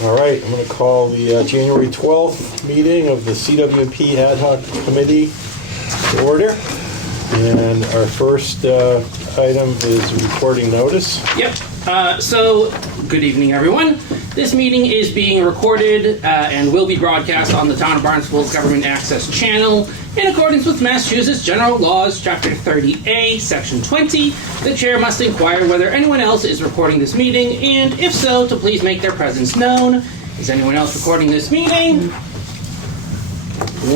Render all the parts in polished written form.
All right, I'm going to call the January 12th meeting of the CWP Ad Hoc Committee to order. And our first item is recording notice. Yep. So, good evening, everyone. This meeting is being recorded and will be broadcast on the Town of Barnstable's Government Access Channel in accordance with Massachusetts General Laws, Chapter 30A, Section 20. The chair must inquire whether anyone else is recording this meeting, and if so, to please make their presence known. Is anyone else recording this meeting?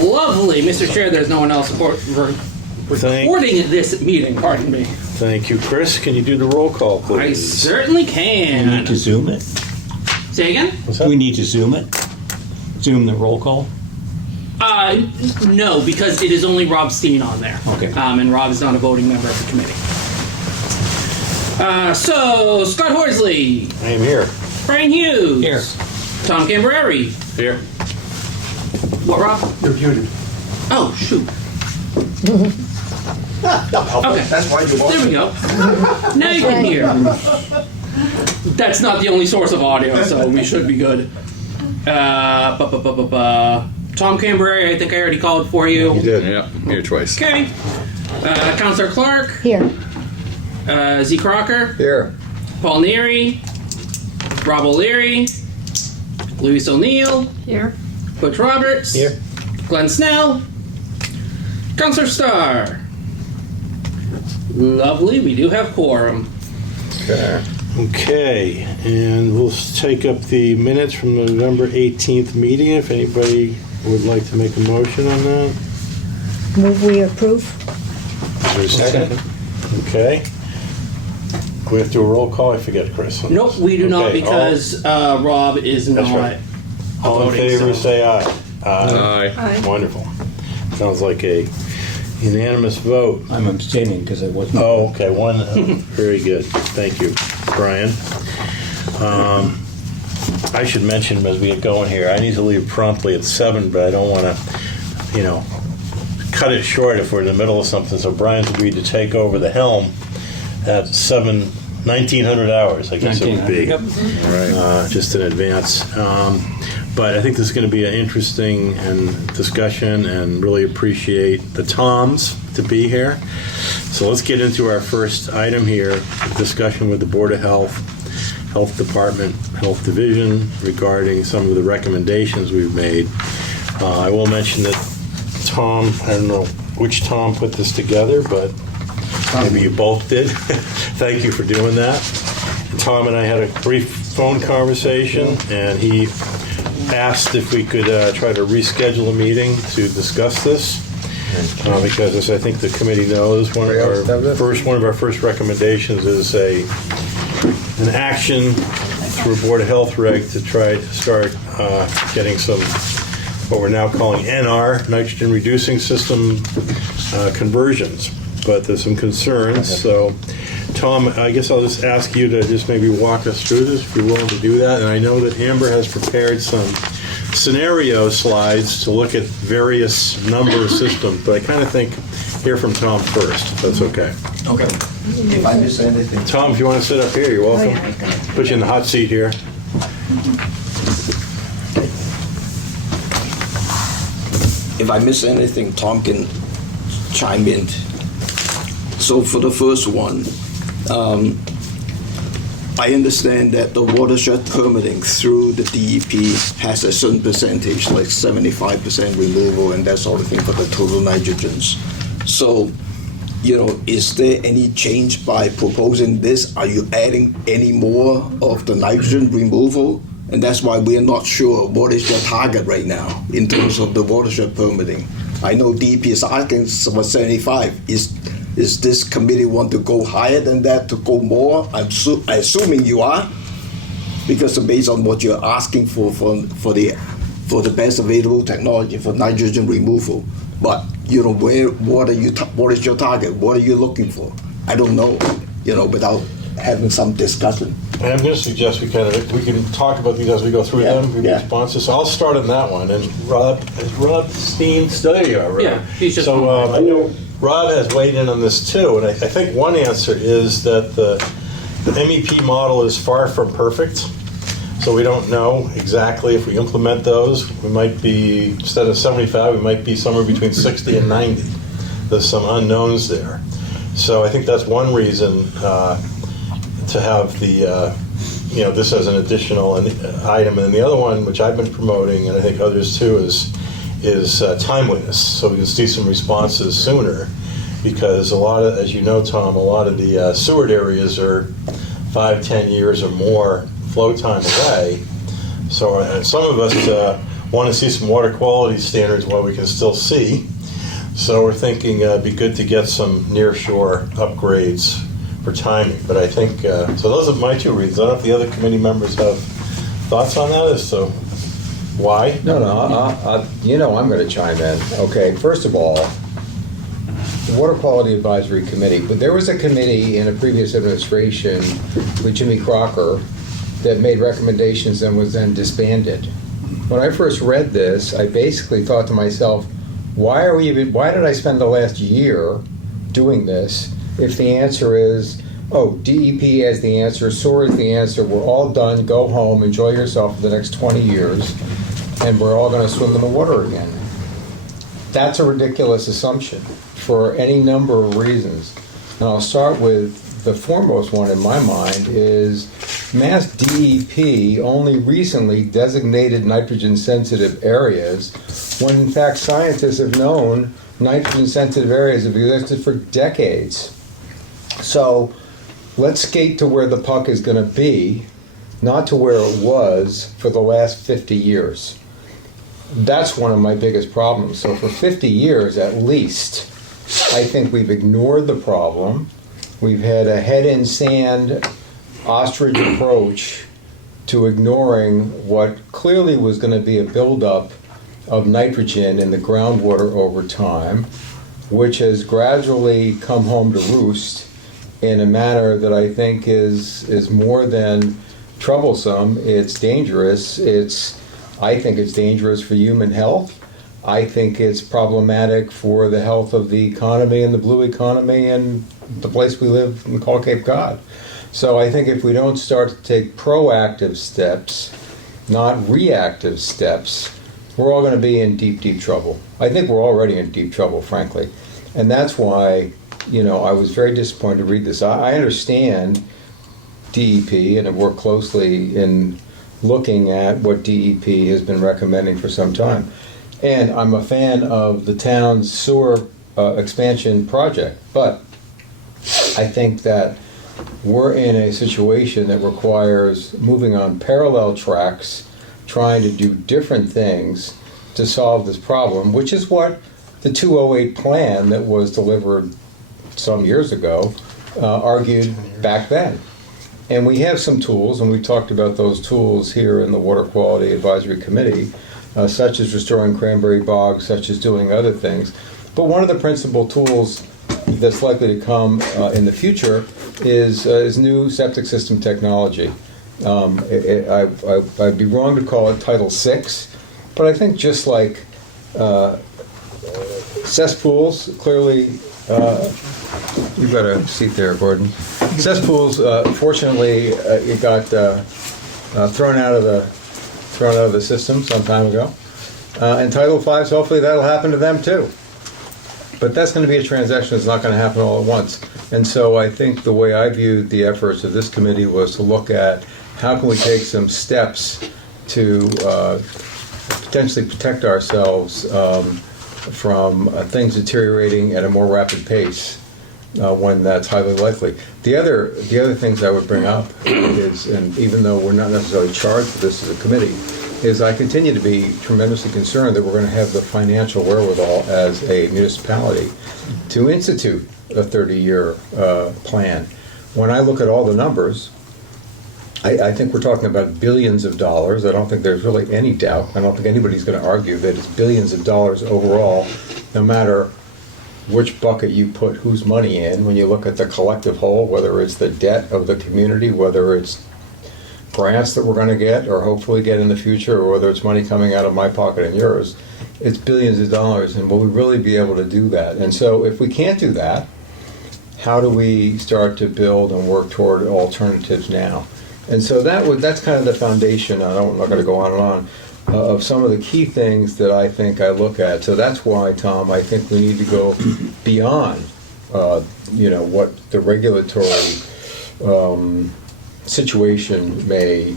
Lovely. Mr. Chair, there's no one else recording this meeting, pardon me. Thank you, Chris. Can you do the roll call, please? I certainly can. We need to zoom it. Say again? What's that? We need to zoom it. Zoom the roll call. No, because it is only Rob Steen on there. Okay. And Rob is not a voting member of the committee. So, Scott Horsley. I am here. Brian Hughes. Here. Tom Cambereri. Here. What, Rob? You're muted. Oh, shoot. Okay. That's why you want There we go. Now you can hear. That's not the only source of audio, so we should be good. Tom Cambereri, I think I already called for you. You did. Yeah, here twice. Okay. Councillor Clark. Here. Z. Crocker. Here. Paul Neary. Rob O'Leary. Louis O'Neill. Here. Butch Roberts. Here. Glenn Snell. Councillor Starr. Lovely, we do have quorum. Okay, and we'll take up the minutes from the November 18th meeting. If anybody would like to make a motion on that. Move we approve. Is there a second? Okay. We have to do a roll call? I forget, Chris. Nope, we do not Okay, because Rob is That's not right. all in voting, favor, so- say aye. Aye. Wonderful. Sounds like a unanimous vote. I'm abstaining because I wasn't. Oh, okay, one. Very good. Thank you, Brian. I should mention as we get going here, I need to leave promptly at 7, but I don't want to, cut it short if we're in the middle of something. So Brian's agreed to take over the helm at 1900 hours, I guess it would be. 1900, Right. Just in advance. But I think this is going to be an interesting discussion, and really appreciate the Toms to be here. So let's get into our first item here, discussion with the Board of Health, Health Department, Health Division regarding some of the recommendations we've made. I will mention that Tom, I don't know which Tom put this together, but maybe you both did. Thank you for doing that. Tom and I had a brief phone conversation, and he asked if we could try to reschedule a meeting to discuss this, because as I think the committee knows, one of our first recommendations is an action through Board of Health reg to try to start getting some what we're now calling NR, nitrogen reducing system conversions. But there's some concerns, so Tom, I guess I'll just ask you to just maybe walk us through this if you're willing to do that. And I know that Amber has prepared some scenario slides to look at various number of systems, but I kind of think hear from Tom first, if that's okay. Okay. If I miss anything. Tom, if you want to sit up here, you're welcome. Oh, yeah, Put you in the hot seat here. If I miss anything, Tom can chime in. So for the first one, I understand that the watershed permitting through the DEP has a certain percentage, like 75% removal and that sort of thing for the total nitrogens. So, is there any change by proposing this? Are you adding any more of the nitrogen removal? And that's why we're not sure what is your target right now in terms of the watershed permitting. I know DEP is asking for 75. Is this committee want to go higher than that, to go more? I'm assuming you are, because based on what you're asking for the best available technology for nitrogen removal. But what is your target? What are you looking for? I don't know. Without having some discussion. And I'm going to suggest we can talk about these as we go through them, give responses. So I'll start on that one. And Rob Steen, still there you are, right? Yeah, he's just. So I know Rob has weighed in on this too, and I think one answer is that the MEP model is far from perfect. So we don't know exactly if we implement those. We might be, instead of 75, we might be somewhere between 60 and 90. There's some unknowns there. So I think that's one reason to have the, this as an additional item. And the other one, which I've been promoting, and I think others too, is timeliness. So we can see some responses sooner. Because a lot of, as you know, Tom, a lot of the Seward areas are 5-10 years or more flow time away. So some of us want to see some water quality standards while we can still see. So we're thinking it'd be good to get some near shore upgrades for timing. But I think, so those are my two reasons. I don't know if the other committee members have thoughts on that as to why. No, I'm going to chime in. Okay, first of all, Water Quality Advisory Committee, but there was a committee in a previous administration with Jimmy Crocker that made recommendations and was then disbanded. When I first read this, I basically thought to myself, why did I spend the last year doing this if the answer is, oh, DEP has the answer, SOAR is the answer, we're all done, go home, enjoy yourself for the next 20 years, and we're all going to swim in the water again. That's a ridiculous assumption for any number of reasons. And I'll start with the foremost one in my mind is Mass DEP only recently designated nitrogen-sensitive areas when in fact scientists have known nitrogen-sensitive areas have existed for decades. So let's skate to where the puck is going to be, not to where it was for the last 50 years. That's one of my biggest problems. So for 50 years at least, I think we've ignored the problem. We've had a head in sand ostrich approach to ignoring what clearly was going to be a buildup of nitrogen in the groundwater over time, which has gradually come home to roost in a manner that I think is more than troublesome. It's dangerous. I think it's dangerous for human health. I think it's problematic for the health of the economy and the blue economy and the place we live and call Cape Cod. So I think if we don't start to take proactive steps, not reactive steps, we're all going to be in deep, deep trouble. I think we're already in deep trouble, frankly. And that's why, I was very disappointed to read this. I understand DEP and have worked closely in looking at what DEP has been recommending for some time. And I'm a fan of the town's sewer expansion project. But I think that we're in a situation that requires moving on parallel tracks, trying to do different things to solve this problem, which is what the 208 plan that was delivered some years ago argued back then. And we have some tools, and we talked about those tools here in the Water Quality Advisory Committee, such as restoring cranberry bogs, such as doing other things. But one of the principal tools that's likely to come in the future is new septic system technology. I'd be wrong to call it Title VI, but I think just like cesspools, clearly, you've got a seat there, Gordon. Cesspools, fortunately, it got thrown out of the system some time ago. And Title V, so hopefully that'll happen to them too. But that's going to be a transaction that's not going to happen all at once. And so I think the way I viewed the efforts of this committee was to look at how can we take some steps to potentially protect ourselves from things deteriorating at a more rapid pace when that's highly likely. The other things I would bring up is, and even though we're not necessarily charged with this as a committee, is I continue to be tremendously concerned that we're going to have the financial wherewithal as a municipality to institute a 30-year plan. When I look at all the numbers, I think we're talking about billions of dollars. I don't think there's really any doubt. I don't think anybody's going to argue that it's billions of dollars overall, no matter which bucket you put whose money in. When you look at the collective whole, whether it's the debt of the community, whether it's grants that we're going to get or hopefully get in the future, or whether it's money coming out of my pocket and yours, it's billions of dollars. And will we really be able to do that? And so if we can't do that, how do we start to build and work toward alternatives now? And so that's kind of the foundation. I'm not going to go on and on of some of the key things that I think I look at. So that's why, Tom, I think we need to go beyond, what the regulatory situation may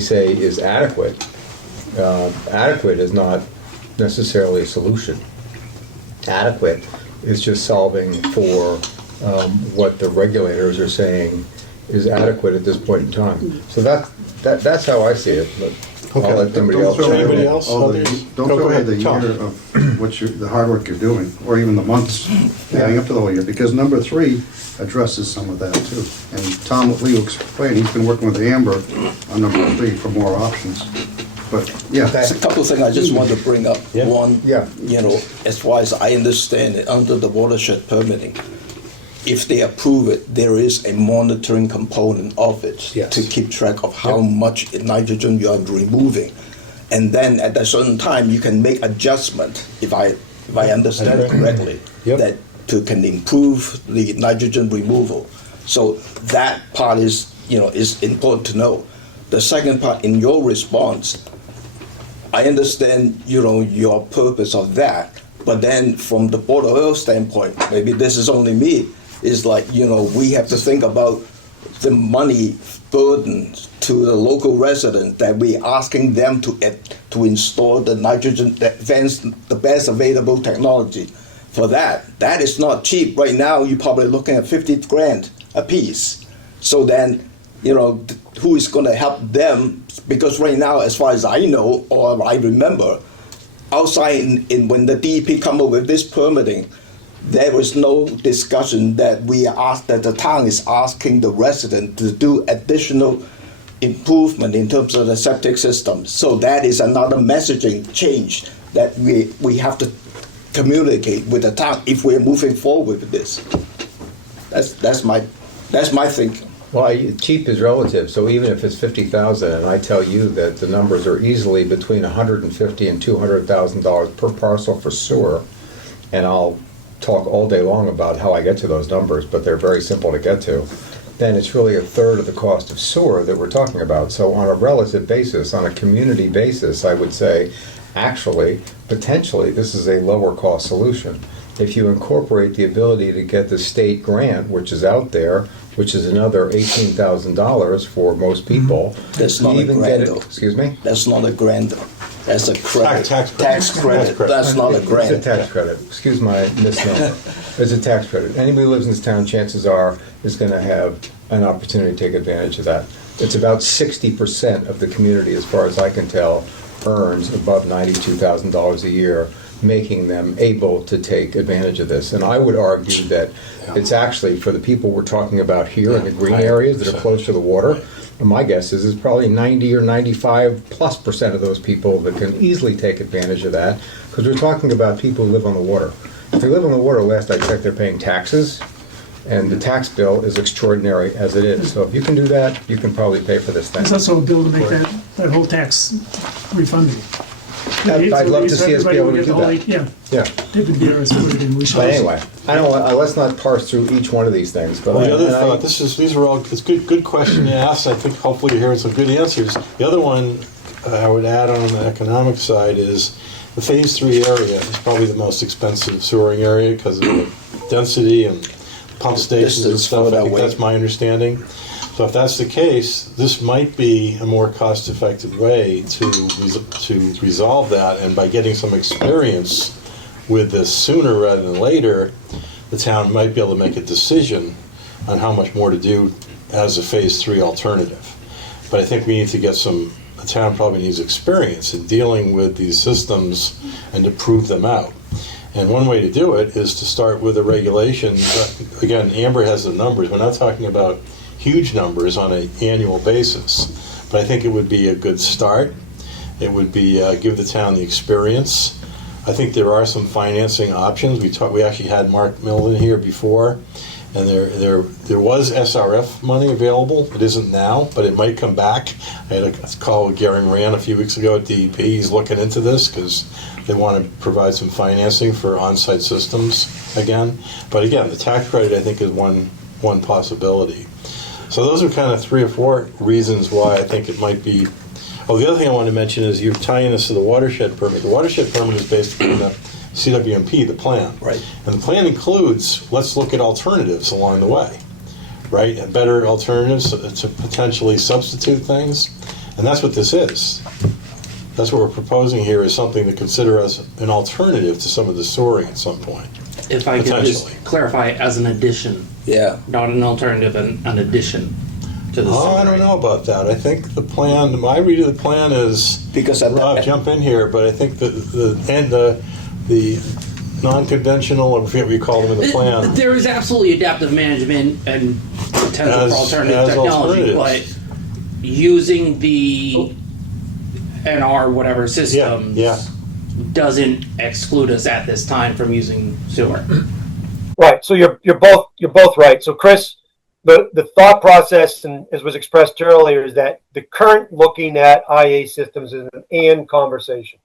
say is adequate. Adequate is not necessarily a solution. Adequate is just solving for what the regulators are saying is adequate at this point in time. So that's how I see it. But I'll let somebody else. Anybody else? Don't throw away the year of the hard work you're doing, or even the months adding up to the whole year, because number 3 addresses some of that too. And Tom Lee explained, he's been working with Amber on number 3 for more options. But, yeah. There's a couple of things I just want to bring up. Yeah. One, Yeah. as far as I understand it, under the watershed permitting, if they approve it, there is a monitoring component of it Yes. to keep track of how much nitrogen you are removing. And then at a certain time, you can make adjustment, if I understand That's right. correctly, Yep. that can improve the nitrogen removal. So that part is important to know. The second part, in your response, I understand, your purpose of that, but then from the Board of Health standpoint, maybe this is only me, is like, we have to think about the money burden to the local residents that we're asking them to install the nitrogen, the best available technology for that. That is not cheap. Right now, you're probably looking at 50 grand a piece. So then, who is going to help them? Because right now, as far as I know, or I remember, outside when the DEP come up with this permitting, there was no discussion that that the town is asking the resident to do additional improvement in terms of the septic system. So that is another messaging change that we have to communicate with the town if we're moving forward with this. That's my thinking. Well, cheap is relative. So even if it's $50,000, and I tell you that the numbers are easily between $150,000 and $200,000 per parcel for sewer, and I'll talk all day long about how I get to those numbers, but they're very simple to get to, then it's really a third of the cost of sewer that we're talking about. So on a relative basis, on a community basis, I would say, actually, potentially, this is a lower cost solution. If you incorporate the ability to get the state grant, which is out there, which is another $18,000 for most people. That's not a even grant, get though. it, excuse me? That's not a grant. That's a credit. Tax credit. Tax credit. Tax credit. That's not a grant. It's a tax credit. Excuse my misnomer. It's a tax credit. Anybody who lives in this town, chances are, is going to have an opportunity to take advantage of that. It's about 60% of the community, as far as I can tell, earns above $92,000 a year, making them able to take advantage of this. And I would argue that it's actually, for the people we're talking about here in the green areas that are close to the water, and my guess is it's probably 90 or 95+% of those people that can easily take advantage of that, because we're talking about people who live on the water. If they live on the water, last I checked, they're paying taxes, and the tax bill is extraordinary as it is. So if you can do that, you can probably pay for this thing. There's also a bill to make that whole tax refundable. I'd love to see us be able to do that. Yeah, Yeah. they could get us put it in. We should. But anyway, I don't. Let's not parse through each one of these things. But Well, the other thought, these are all, it's good question to ask. I think hopefully you're hearing some good answers. The other one I would add on the economic side is the Phase 3 area is probably the most expensive sewering area because of the density and pump stations and Distance stuff. I that think way. that's my understanding. So if that's the case, this might be a more cost-effective way to resolve that, and by getting some experience with this sooner rather than later, the town might be able to make a decision on how much more to do as a Phase 3 alternative. But I think we need to get the town probably needs experience in dealing with these systems and to prove them out. And one way to do it is to start with a regulation. Again, Amber has the numbers. We're not talking about huge numbers on an annual basis, but I think it would be a good start. It would be give the town the experience. I think there are some financing options. We actually had Mark Millen here before, and there was SRF money available. It isn't now, but it might come back. I had a call with Gary Moran a few weeks ago at DEP. He's looking into this because they want to provide some financing for on-site systems again. But again, the tax credit I think is one possibility. So those are kind of 3 or 4 reasons why I think it might be. Oh, the other thing I wanted to mention is you're tying this to the watershed permit. The watershed permit is based on the CWMP, the plan. Right. And the plan includes, let's look at alternatives along the way, right? And better alternatives to potentially substitute things. And that's what this is. That's what we're proposing here, is something to consider as an alternative to some of the storing at some point. If I could just Potentially. clarify, as an addition, Yeah. not an alternative, an addition to the Oh, I don't know about that. I think the plan, my read of the plan is, Because at Rob, the, jump in here, but I think the non-conventional, or I forget what you call them in the plan. There is absolutely adaptive management and potential As- for alternative as technology, alternatives. but using the NR whatever systems yeah. doesn't exclude us at this time from using sewer. Right. So you're both right. So Chris, the thought process, and as was expressed earlier, is that the current looking at IA systems is an and conversation.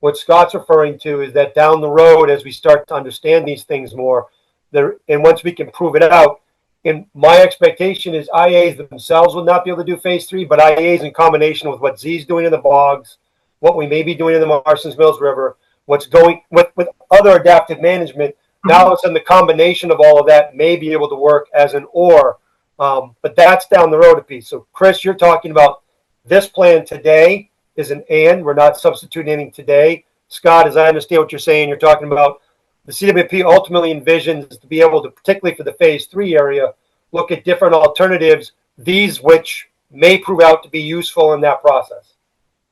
What Scott's referring to is that down the road, as we start to understand these things more, there, and once we can prove it out, and my expectation is IAs themselves will not be able to do phase 3, but IAs in combination with what Z's doing in the bogs, what we may be doing in the Marston's Mills River, what's going with other adaptive management. Now all of a sudden the combination of all of that may be able to work as an or, but that's down the road a piece. So Chris, you're talking about this plan today is an and, we're not substituting anything today. Scott, as I understand what you're saying, you're talking about the CWP ultimately envisions to be able to, particularly for the phase 3 area, look at different alternatives, these which may prove out to be useful in that process.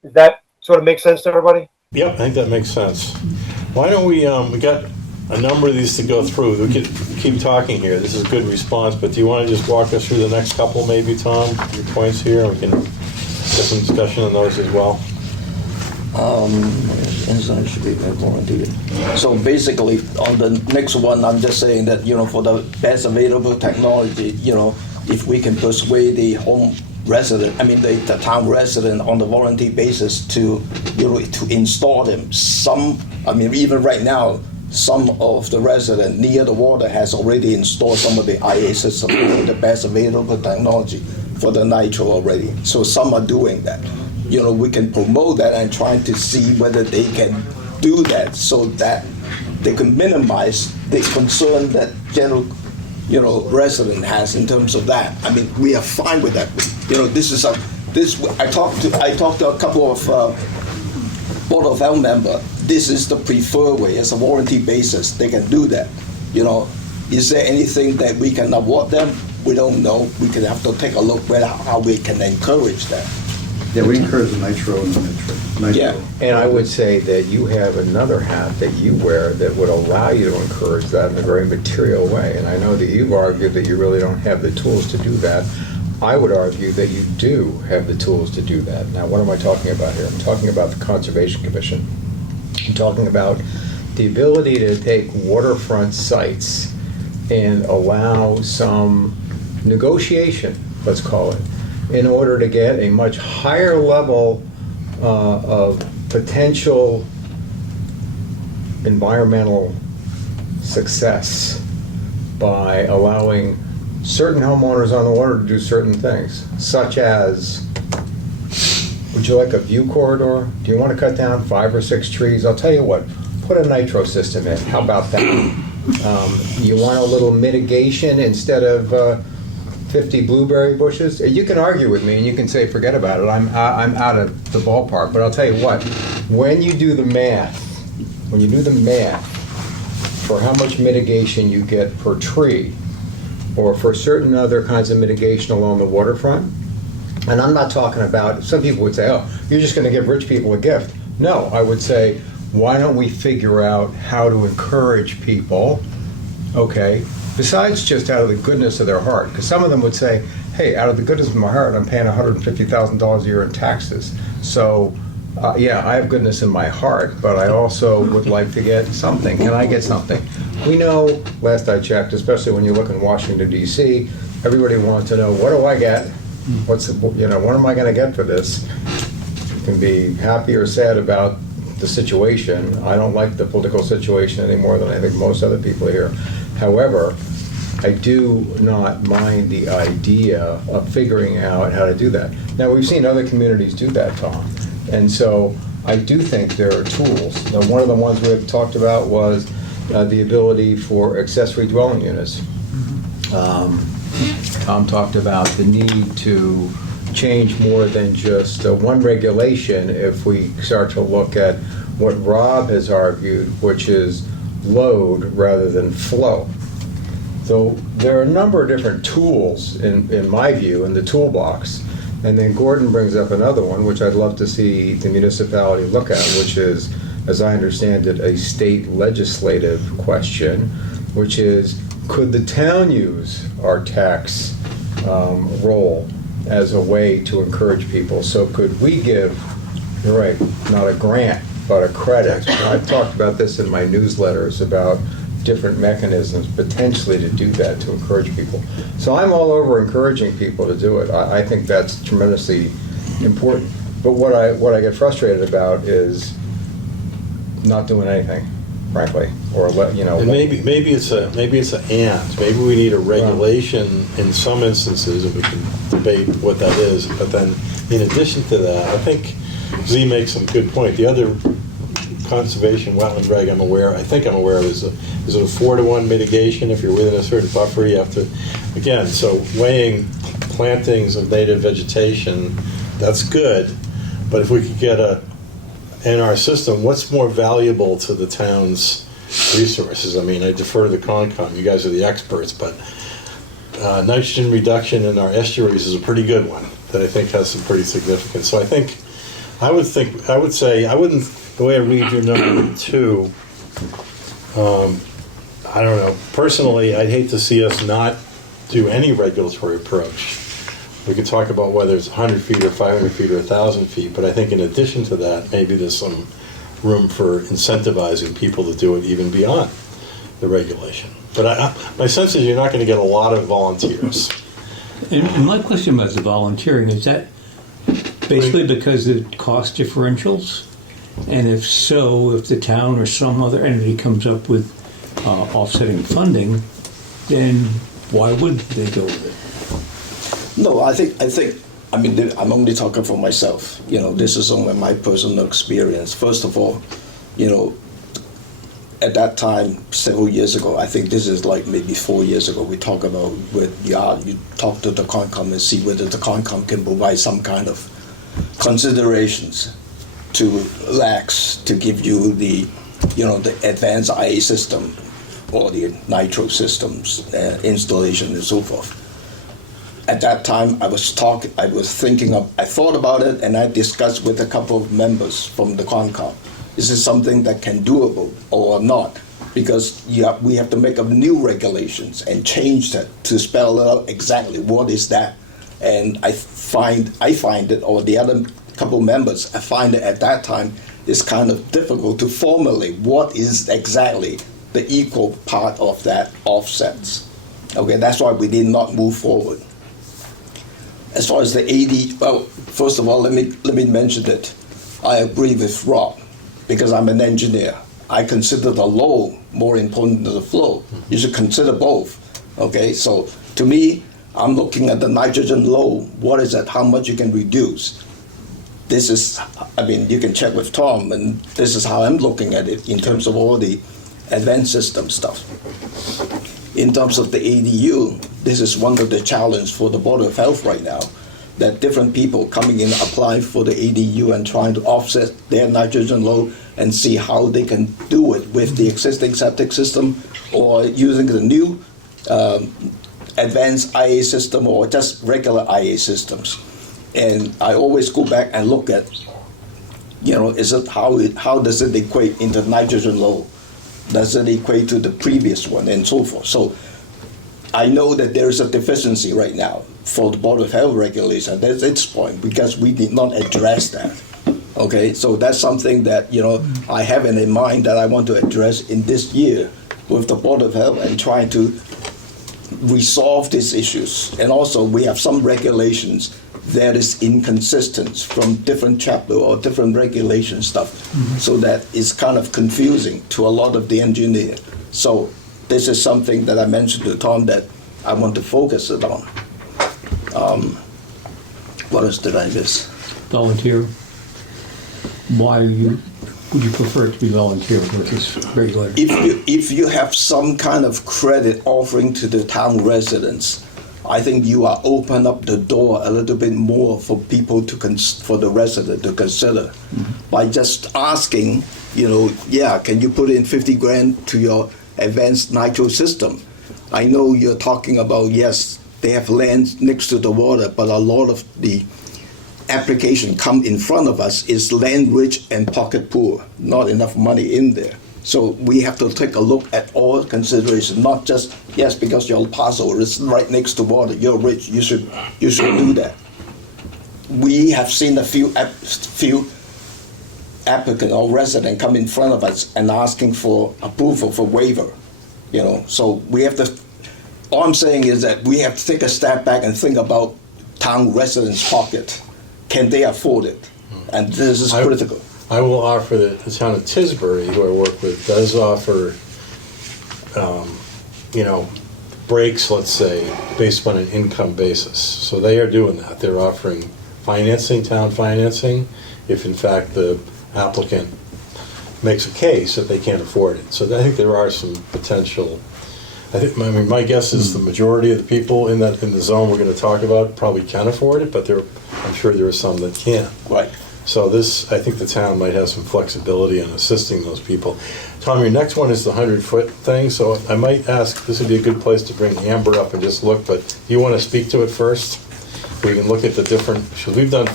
Does that sort of make sense to everybody? Yep, I think that makes sense. Why don't we got a number of these to go through. We could keep talking here. This is a good response, but do you want to just walk us through the next couple maybe, Tom, your points here? We can get some discussion on those as well. Enzyme should be warranted. So basically, on the next one, I'm just saying that, for the best available technology, if we can persuade the home resident, the town resident on the volunteer basis to install them. Even right now, some of the resident near the water has already installed some of the IA system with the best available technology for the nitro already. So some are doing that. We can promote that and try to see whether they can do that so that they can minimize the concern that general, resident has in terms of that. We are fine with that. I talked to a couple of Board of Health members. This is the preferred way. It's a warranty basis. They can do that. Is there anything that we can award them? We don't know. We can have to take a look at how we can encourage that. Yeah, we encourage the nitro and the nitro. Yeah. And I would say that you have another hat that you wear that would allow you to encourage that in a very material way. And I know that you've argued that you really don't have the tools to do that. I would argue that you do have the tools to do that. Now, what am I talking about here? I'm talking about the Conservation Commission. I'm talking about the ability to take waterfront sites and allow some negotiation, let's call it, in order to get a much higher level of potential environmental success by allowing certain homeowners on the water to do certain things, such as, would you like a view corridor? Do you want to cut down 5 or 6 trees? I'll tell you what, put a nitro system in. How about that? You want a little mitigation instead of 50 blueberry bushes? You can argue with me and you can say, forget about it, I'm out of the ballpark. But I'll tell you what, when you do the math for how much mitigation you get per tree, or for certain other kinds of mitigation along the waterfront, and I'm not talking about, some people would say, oh, you're just going to give rich people a gift. No, I would say, why don't we figure out how to encourage people, okay, besides just out of the goodness of their heart, because some of them would say, hey, out of the goodness of my heart, I'm paying $150,000 a year in taxes. So, yeah, I have goodness in my heart, but I also would like to get something. Can I get something? We know, last I checked, especially when you look in Washington, D.C., everybody wants to know, what do I get? What am I going to get for this? You can be happy or sad about the situation. I don't like the political situation any more than I think most other people here. However, I do not mind the idea of figuring out how to do that. Now, we've seen other communities do that, Tom, and so I do think there are tools. Now, one of the ones we have talked about was the ability for accessory dwelling units. Tom talked about the need to change more than just one regulation if we start to look at what Rob has argued, which is load rather than flow. So there are a number of different tools, in my view, in the toolbox. And then Gordon brings up another one, which I'd love to see the municipality look at, which is, as I understand it, a state legislative question, which is, could the town use our tax roll as a way to encourage people? So could we give, you're right, not a grant, but a credit? I've talked about this in my newsletters about different mechanisms potentially to do that, to encourage people. So I'm all over encouraging people to do it. I think that's tremendously important. But what I get frustrated about is not doing anything, frankly, or And maybe it's a and. Maybe we need a regulation in some instances, and we can debate what that is. But then, in addition to that, I think Z makes some good point. The other conservation wetland reg I think I'm aware of is it a 4-to-1 mitigation. If you're within a certain buffer, you have to, again, so weighing plantings of native vegetation, that's good. But if we could get in our system, what's more valuable to the town's resources? I mean, I defer to the Concom. You guys are the experts, but nitrogen reduction in our estuaries is a pretty good one that I think has some pretty significance. So I would say, the way I read your number 2, I don't know. Personally, I'd hate to see us not do any regulatory approach. We could talk about whether it's 100 feet or 500 feet or 1,000 feet, but I think in addition to that, maybe there's some room for incentivizing people to do it even beyond the regulation. But my sense is you're not going to get a lot of volunteers. And my question about the volunteering, is that basically because of cost differentials? And if so, if the town or some other entity comes up with offsetting funding, then why wouldn't they go with it? No, I mean, I'm only talking for myself. This is only my personal experience. First of all, at that time, several years ago, I think this is like maybe 4 years ago, we talk about you talk to the Concom and see whether the Concom can provide some kind of considerations to LACs to give you the advanced IA system or the nitro systems installation and so forth. At that time, I thought about it, and I discussed with a couple of members from the Concom. Is this something that can doable or not? Because we have to make up new regulations and change that to spell out exactly what is that. And I find it, or the other couple members, I find it at that time it's kind of difficult to formulate what is exactly the equal part of that offsets. Okay, that's why we did not move forward. As far as the AD, well, first of all, let me mention that I agree with Rob, because I'm an engineer. I consider the load more important than the flow. You should consider both. Okay, so to me, I'm looking at the nitrogen load. What is it? How much you can reduce? This is, you can check with Tom, and this is how I'm looking at it in terms of all the advanced system stuff. In terms of the ADU, this is one of the challenges for the Board of Health right now, that different people coming in apply for the ADU and trying to offset their nitrogen load and see how they can do it with the existing septic system or using the new advanced IA system or just regular IA systems. And I always go back and look at, is it how does it equate into nitrogen load? Does it equate to the previous one and so forth? So I know that there is a deficiency right now for the Board of Health regulation. That's its point, because we did not address that. Okay, so that's something that I have in mind that I want to address in this year with the Board of Health and trying to resolve these issues. And also we have some regulations that is inconsistent from different chapter or different regulation stuff, so that it's kind of confusing to a lot of the engineer. So this is something that I mentioned to Tom that I want to focus it on. What else did I miss? Volunteer. Why would you prefer it to be volunteer versus regular? If you have some kind of credit offering to the town residents, I think you are open up the door a little bit more for people for the resident to consider by just asking, can you put in 50 grand to your advanced nitro system? I know you're talking about, yes, they have land next to the water, but a lot of the application come in front of us is land rich and pocket poor, not enough money in there. So we have to take a look at all considerations, not just, yes, because your parcel is right next to water, you're rich, you should do that. We have seen a few applicant or resident come in front of us and asking for approval for waiver, So we have to, all I'm saying is that we have to take a step back and think about town residents' pocket. Can they afford it? And this is critical. I will offer that the town of Tisbury, who I work with, does offer, breaks, let's say, based on an income basis. So they are doing that. They're offering town financing, if in fact the applicant makes a case that they can't afford it. So I think there are some potential. My guess is the majority of the people in the zone we're going to talk about probably can afford it, but I'm sure there are some that can't. Right. So I think the town might have some flexibility in assisting those people. Tom, your next one is the 100-foot thing, so I might ask, this would be a good place to bring Amber up and just look, but do you want to speak to it first? We can look at the different, because we've done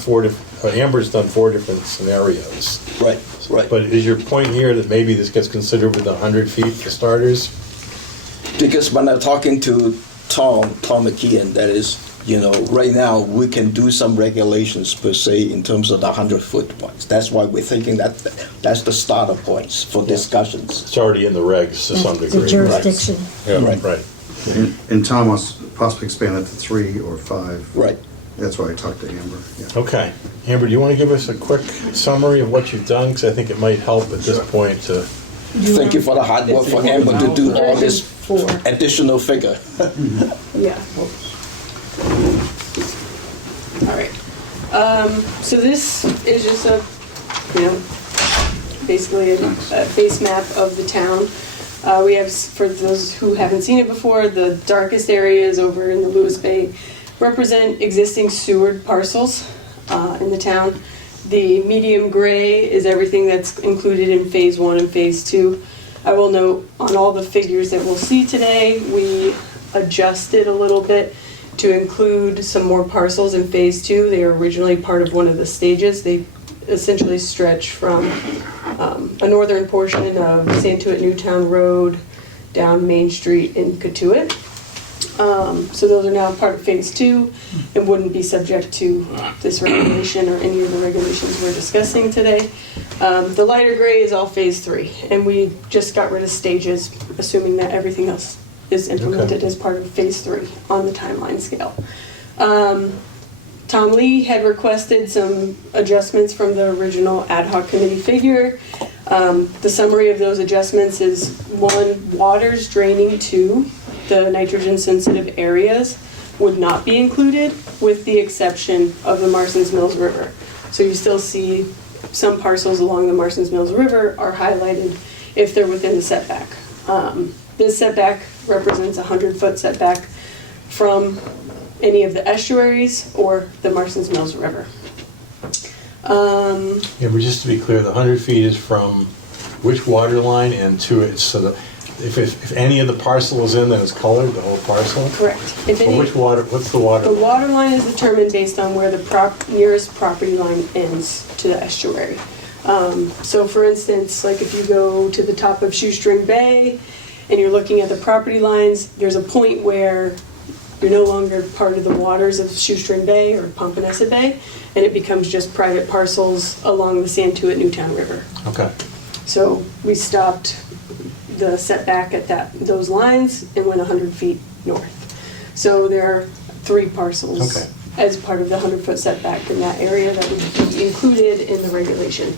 Amber's done 4 different scenarios. Right. But is your point here that maybe this gets considered with 100 feet for starters? Because when I'm talking to Tom McKeon, that is, right now we can do some regulations per se in terms of the 100-foot ones. That's why we're thinking that's the starter points for discussions. It's already in the regs to some degree. The jurisdiction. Yeah, right. And Tom wants to possibly expand that to 3 or 5. Right. That's why I talked to Amber. Yeah. Okay. Amber, do you want to give us a quick summary of what you've done? Because I think it might help at this point to... Thank you for the hard work for Amber to do all this additional figure. Yeah. All right. So this is just basically a base map of the town. We have, for those who haven't seen it before, the darkest areas over in the Lewis Bay represent existing sewered parcels in the town. The medium gray is everything that's included in phase 1 and phase 2. I will note on all the figures that we'll see today, we adjusted a little bit to include some more parcels in phase 2. They were originally part of one of the stages. They essentially stretch from a northern portion of Santuit Newtown Road down Main Street in Katuitt. So those are now part of phase 2 and wouldn't be subject to this regulation or any of the regulations we're discussing today. The lighter gray is all phase 3, and we just got rid of stages, assuming that everything else is implemented as part of phase 3 on the timeline scale. Tom Lee had requested some adjustments from the original ad hoc committee figure. The summary of those adjustments is 1, waters draining to the nitrogen sensitive areas would not be included, with the exception of the Marston's Mills River. So you still see some parcels along the Marston's Mills River are highlighted if they're within the setback. This setback represents a 100-foot setback from any of the estuaries or the Marston's Mills River. Yeah, but just to be clear, the 100 feet is from which water line and to it, so that if any of the parcel is in, then it's colored, the whole parcel? Correct. If any, which water, what's the water? The water line is determined based on where the nearest property line ends to the estuary. So for instance, like if you go to the top of Shoestring Bay and you're looking at the property lines, there's a point where you're no longer part of the waters of Shoestring Bay or Pompanesett Bay, and it becomes just private parcels along the Santuit Newtown River. Okay. So we stopped the setback at those lines and went 100 feet north. So there are 3 parcels as part of the 100-foot setback in that area that would be included in the regulation.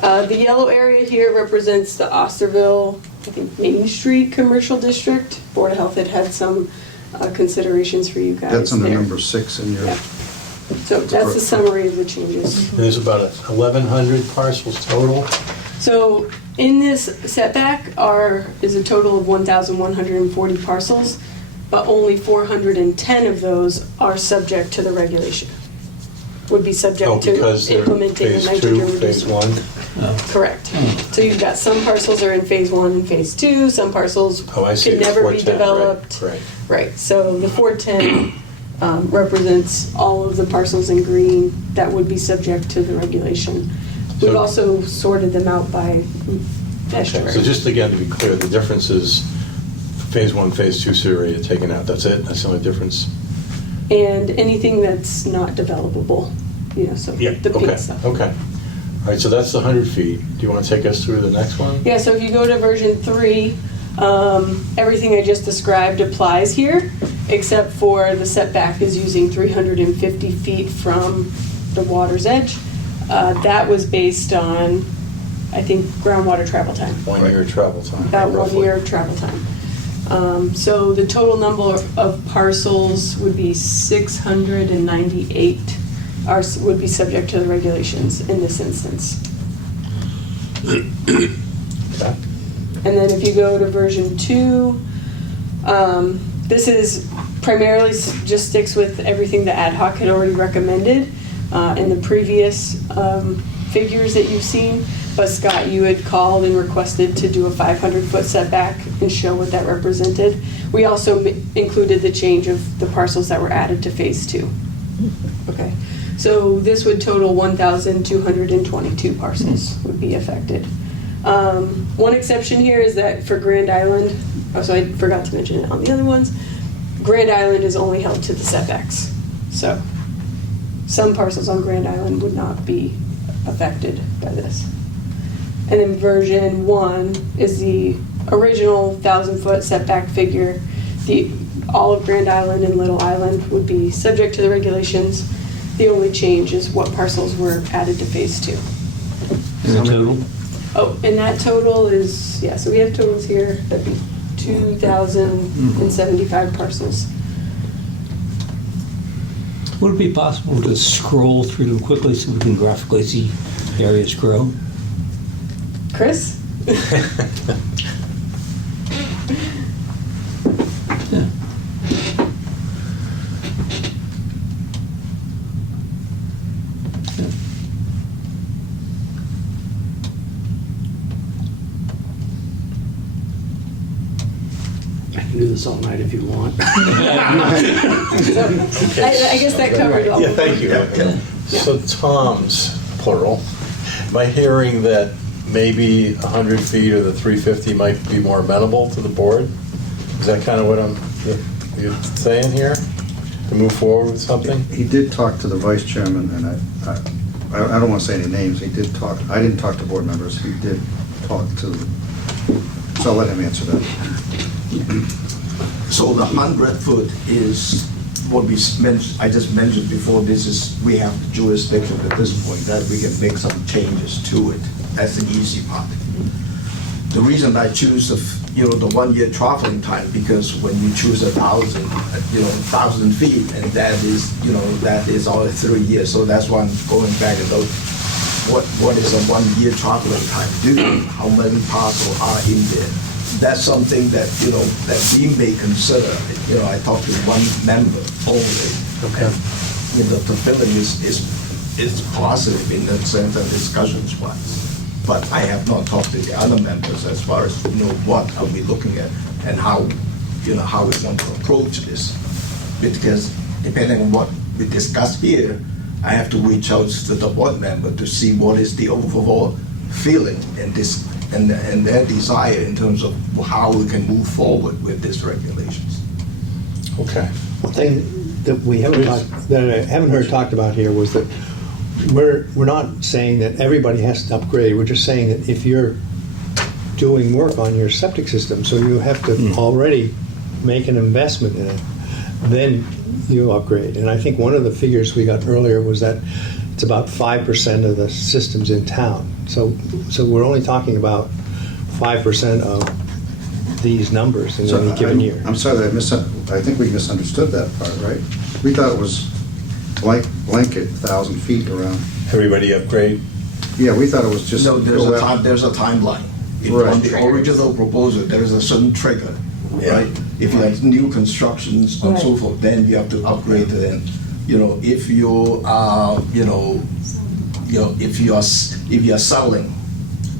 The yellow area here represents the Osterville I think, Main Street Commercial District. Board of Health had some considerations for you guys That's under there. number 6 in your. Yeah. So that's the summary of the changes. And there's about 1,100 parcels total. So in this setback is a total of 1,140 parcels, but only 410 of those are subject to the regulation. Would be subject to Because they're implementing the phase nitrogen 2, phase reducement. 1. Correct. So you've got some parcels are in phase 1 and phase 2, some parcels Oh, I see. can never be 410, developed. Right. Right, so the 410 represents all of the parcels in green that would be subject to the regulation. We've So- also sorted them out by estuary. So just again, to be clear, the difference is phase 1, phase 2 area taken out. That's it? That's the only difference? And anything that's not developable, so Yeah, the pink okay, stuff. okay. All right, so that's the 100 feet. Do you want to take us through the next one? Yeah, so if you go to version 3, everything I just described applies here, except for the setback is using 350 feet from the water's edge. That was based on, I think, groundwater travel time. 1 year travel time. About 1 roughly. year of travel time. So the total number of parcels would be 698 would be subject to the regulations in this instance. Okay. And then if you go to version 2, this is primarily just sticks with everything the ad hoc had already recommended in the previous figures that you've seen. But Scott, you had called and requested to do a 500-foot setback and show what that represented. We also included the change of the parcels that were added to phase 2. Okay, so this would total 1,222 parcels would be affected. One exception here is that for Grand Island, so I forgot to mention it on the other ones, Grand Island is only held to the setbacks. So some parcels on Grand Island would not be affected by this. And then version 1 is the original 1,000-foot setback figure. All of Grand Island and Little Island would be subject to the regulations. The only change is what parcels were added to phase 2. And the total? Oh, and that total is, so we have totals here, that'd be 2,075 parcels. Would it be possible to scroll through them quickly so we can graphically see areas grow? Chris? Yeah. I can do this all night if you want. I guess that covered all Yeah, of thank them. you. So Tom's, plural, am I hearing that maybe 100 feet or the 350 might be more amenable to the board? Is that kind of what you're saying here? To move forward with something? He did talk to the vice chairman, and I don't want to say any names, he did talk, I didn't talk to board members, he did talk to, so I'll let him answer that. So the 100-foot is what I just mentioned before. We have the jurisdiction at this point that we can make some changes to it. That's the easy part. The reason I choose the 1 year traveling time, because when you choose 1,000 feet, and that is only 3 years. So that's why I'm going back and look. What is a 1 year traveling time do? How many parcels are in there? That's something that that we may consider. I talked to one member only. Okay. And, the feeling is positive in the sense of discussions wise. But I have not talked to the other members as far as what are we looking at and how how we want to approach this. Because depending on what we discuss here, I have to reach out to the board member to see what is the overall feeling and their desire in terms of how we can move forward with these regulations. Okay. One thing that we haven't that I haven't heard talked about here was that we're not saying that everybody has to upgrade. We're just saying that if you're doing work on your septic system, so you have to already make an investment in it, then you upgrade. And I think one of the figures we got earlier was that it's about 5% of the systems in town. So we're only talking about 5% of these numbers in So any given year. I'm sorry that I think we misunderstood that part, right? We thought it was blanket, 1,000 feet around. Everybody upgrade? Yeah, we thought it was just. No, go out- there's a timeline. Right. On the original proposal, there is a certain trigger, Yeah. right? If you have new constructions and so forth, then you have to upgrade it. And, if you are, if you are selling,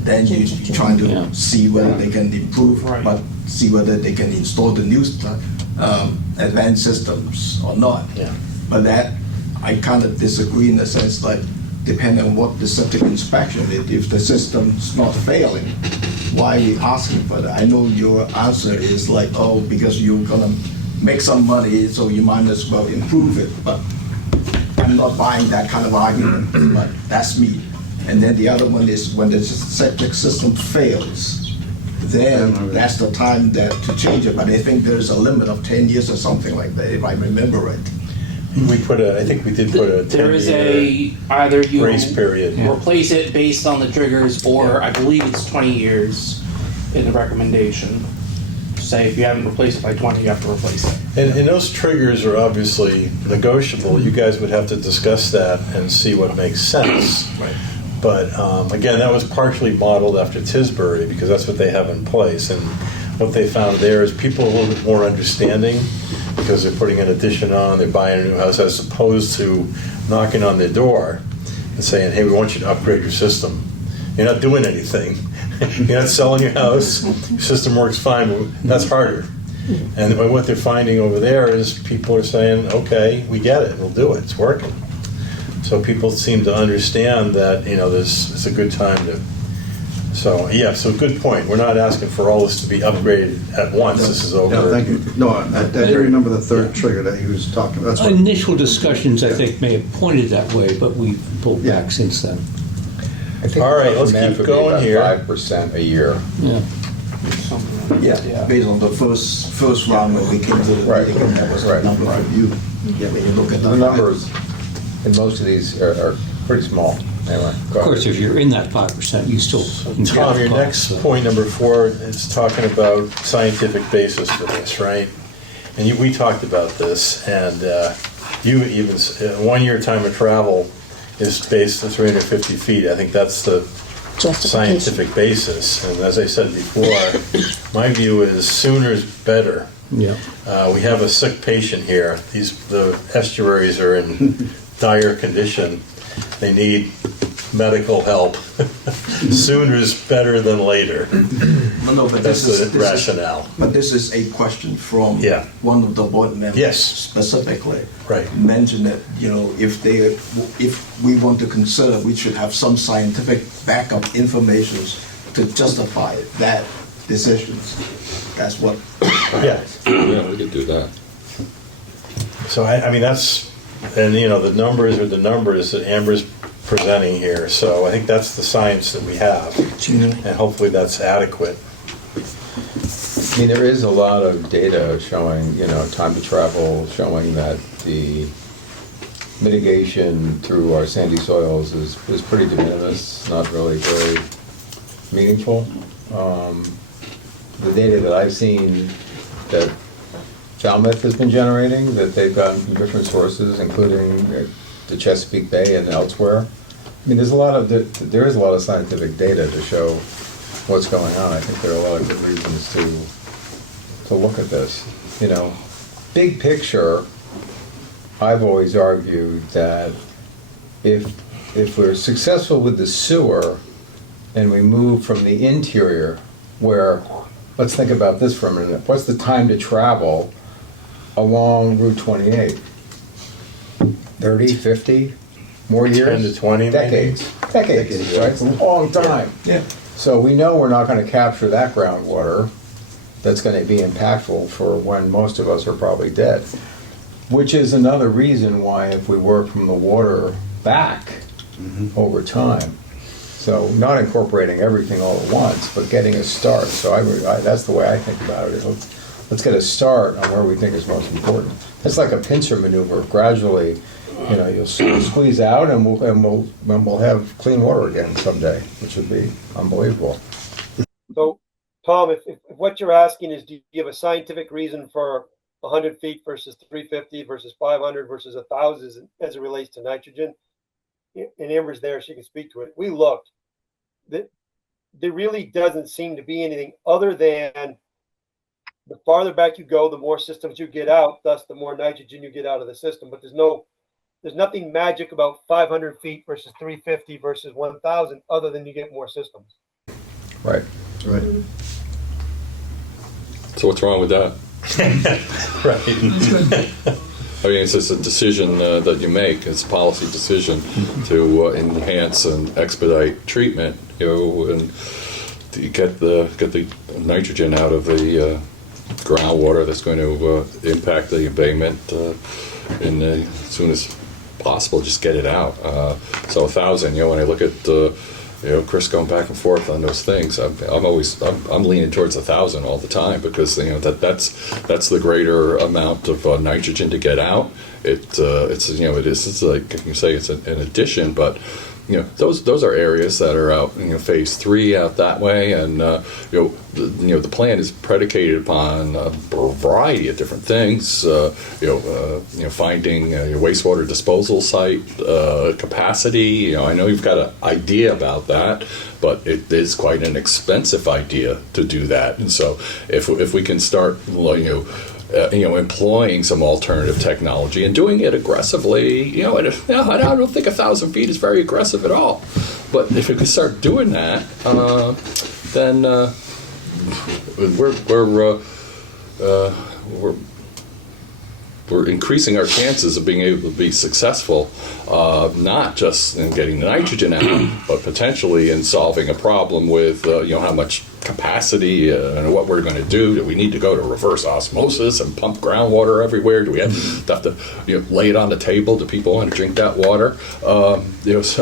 then you're trying to see whether they can improve, Right. but see whether they can install the new advanced systems or not. Yeah. But that, I kind of disagree in the sense like, depending on what the septic inspection is, if the system's not failing, why are we asking for that? I know your answer is like, oh, because you're gonna make some money, so you might as well improve it, but I'm not buying that kind of argument, but that's me. And then the other one is when the septic system fails, then that's the time to change it, but I think there's a limit of 10 years or something like that, if I remember right. I think we did put a 10-year There is either you grace period. replace it based on the triggers, or I believe it's 20 years in the recommendation. Say if you haven't replaced it by 20, you have to replace it. And those triggers are obviously negotiable. You guys would have to discuss that and see what makes sense. Right. But again, that was partially modeled after Tisbury because that's what they have in place. And what they found there is people are a little bit more understanding because they're putting an addition on, they're buying a new house, as opposed to knocking on their door and saying, hey, we want you to upgrade your system. You're not doing anything. You're not selling your house. Your system works fine, but that's harder. And what they're finding over there is people are saying, okay, we get it, we'll do it, it's working. So people seem to understand that, it's a good time to. So good point. We're not asking for all this to be upgraded at once. This is over. No, thank you. No, I do remember the third trigger that he was talking about. That's what, Initial discussions, I think, may have pointed that way, but we've pulled back since then. I think All right, the let's math keep would be going about here. 5% a year. Yeah. Yeah, based on the first round when we came to the Right. meeting, that was the Right. number for you. Yeah, when you look at The the numbers in most of these are pretty small. Anyway, go Of course, ahead. if you're in that 5%, you still. Tom, your next point, number 4, is talking about scientific basis for this, right? And we talked about this, and you even, 1 year time of travel is based on 350 feet. I think that's the scientific basis. And as I said before, my view is sooner is better. Yeah. We have a sick patient here. The estuaries are in dire condition. They need medical help. Sooner is better than later. No, but That's this the is rationale. But this is a question from Yeah. one of the board members. Yes. Specifically. Right. Mentioned that, if we want to consider, we should have some scientific backup information to justify that decisions. That's what. Yeah. Yeah, we could do that. So I mean that's, and the numbers are the numbers that Amber's presenting here. So I think that's the science that we have, and hopefully that's adequate. I mean, there is a lot of data showing, time to travel, showing that the mitigation through our sandy soils is pretty de minimis, not really very meaningful. The data that I've seen that Falmouth has been generating, that they've gotten from different sources, including the Chesapeake Bay and elsewhere. I mean, there is a lot of scientific data to show what's going on. I think there are a lot of good reasons to look at this. Big picture, I've always argued that if we're successful with the sewer and we move from the interior, where, let's think about this for a minute. What's the time to travel along Route 28? 30, 50, more years? 10 to 20 maybe? Decades, right? It's a long time. Yeah. So we know we're not going to capture that groundwater that's going to be impactful for when most of us are probably dead. Which is another reason why if we work from the water back over time, so not incorporating everything all at once, but getting a start. So that's the way I think about it. Let's get a start on where we think is most important. It's like a pincer maneuver. Gradually, you'll squeeze out, and we'll have clean water again someday, which would be unbelievable. So Tom, if what you're asking is, do you have a scientific reason for 100 feet versus 350 versus 500 versus 1,000 as it relates to nitrogen? And Amber's there, she can speak to it. We looked. There really doesn't seem to be anything other than the farther back you go, the more systems you get out, thus the more nitrogen you get out of the system. But there's nothing magic about 500 feet versus 350 versus 1,000 other than you get more systems. Right. Right. So what's wrong with that? Right. I mean, it's just a decision that you make. It's a policy decision to enhance and expedite treatment, and to get the nitrogen out of the groundwater that's going to impact the abatement, and as soon as possible, just get it out. So 1,000. When I look at Chris going back and forth on those things, I'm leaning towards 1,000 all the time, because that's the greater amount of nitrogen to get out. It's like you say, it's an addition, but those are areas that are out, phase 3 out that way, and the plan is predicated upon a variety of different things. Finding your wastewater disposal site capacity. I know you've got an idea about that, but it is quite an expensive idea to do that. And so, if we can start, employing some alternative technology and doing it aggressively, I don't think 1,000 feet is very aggressive at all. But if we can start doing that, then we're increasing our chances of being able to be successful, not just in getting the nitrogen out, but potentially in solving a problem with how much capacity and what we're going to do. Do we need to go to reverse osmosis and pump groundwater everywhere? Do we have to lay it on the table? Do people want to drink that water? It's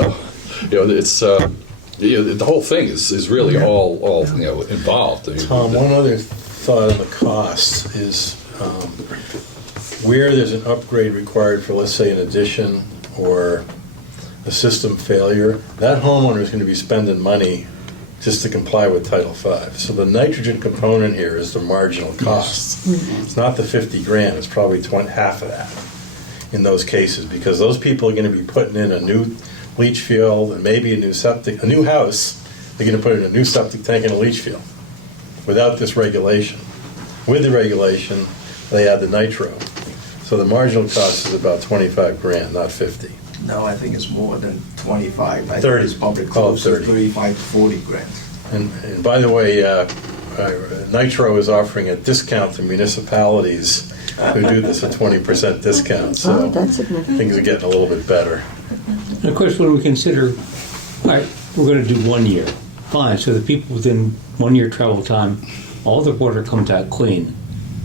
the whole thing is really all involved. Tom, one other thought on the cost is where there's an upgrade required for, let's say, an addition or a system failure, that homeowner is going to be spending money just to comply with Title V. So the nitrogen component here is the marginal cost. It's not the 50 grand, it's probably half of that in those cases, because those people are going to be putting in a new leach field and maybe a new house. They're going to put in a new septic tank and a leach field without this regulation. With the regulation, they add the nitro. So the marginal cost is about 25 grand, not 50. No, I think it's more than 25. I 30. think it's probably Call it close to 30. 35 to 40 grand. And by the way, Nitro is offering a discount to municipalities who do this, a 20% discount. So That's significant. things are getting a little bit better. And of course, when we consider, all right, we're going to do 1 year, fine. So the people within 1 year travel time, all the water comes out clean.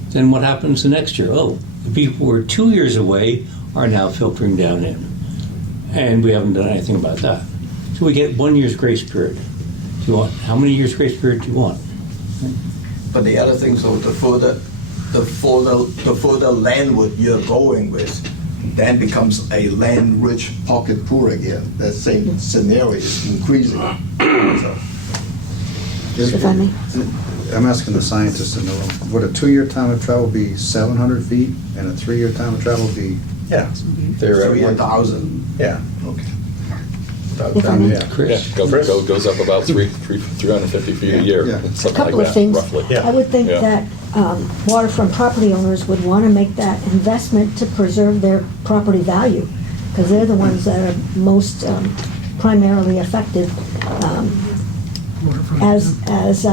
Then what happens the next year? Oh, the people who are 2 years away are now filtering down in. And we haven't done anything about that. So we get 1 year's grace period. Do you want, how many years grace period do you want? But the other thing, so the further landward you're going with, then becomes a land-rich pocket pool again. That same scenario is increasing. So, If I may. I'm asking the scientists to know, would a 2-year time of travel be 700 feet and a 3-year time of travel be Yeah. 3,000? Yeah. Okay. About If I that, may. yeah. Chris? Goes up about 350 feet a year, Yeah. A something couple like of that, things. roughly. Yeah. I would think Yeah. that waterfront property owners would want to make that investment to preserve their property value, because they're the ones that are most primarily affected. As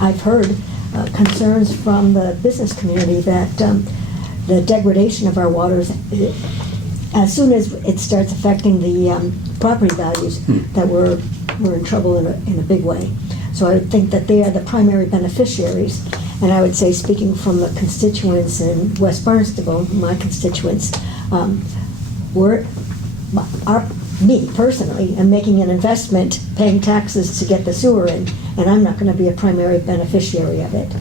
I've heard concerns from the business community that the degradation of our waters, as soon as it starts affecting the property values, that we're in trouble in a big way. So I would think that they are the primary beneficiaries. And I would say, speaking from the constituents in West Barnstable, my constituents, me personally am making an investment, paying taxes to get the sewer in, and I'm not going to be a primary beneficiary of it.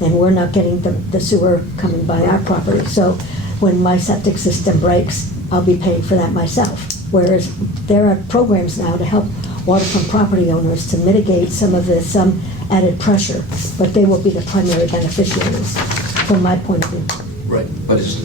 And we're not getting the sewer coming by our property. So when my septic system breaks, I'll be paying for that myself. Whereas there are programs now to help waterfront property owners to mitigate some of this added pressure, but they will be the primary beneficiaries, from my point of view. Right, but it's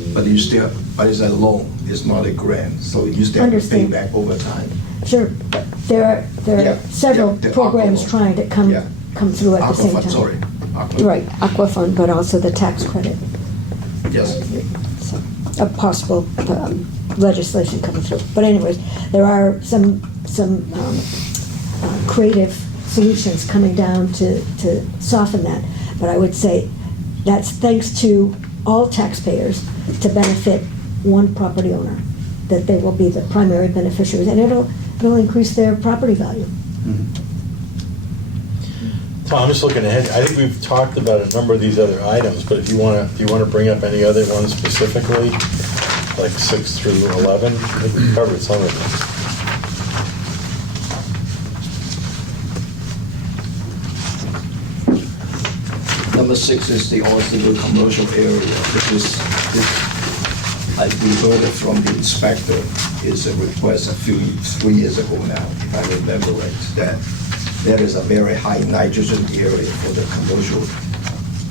a loan, it's not a grant, so you still have to pay Understand. back over time. Sure, but there Yeah, are several yeah, the programs Aqua trying to come Yeah. through at the same Aquafund, time. sorry. Aquafund. Right, Aqua Fund, but also the tax credit. Yes. So, a possible legislation coming through. But anyways, there are some creative solutions coming down to soften that. But I would say that's thanks to all taxpayers to benefit one property owner, that they will be the primary beneficiaries, and it'll increase their property value. Tom, I'm just looking ahead. I think we've talked about a number of these other items, but if you want to, do you want to bring up any other ones specifically, like 6 through 11? I think we covered some of them. Number 6 is the Barnstable commercial area, which is, we heard it from the inspector, is a request 3 years ago now, if I remember right, that there is a very high nitrogen area for the commercial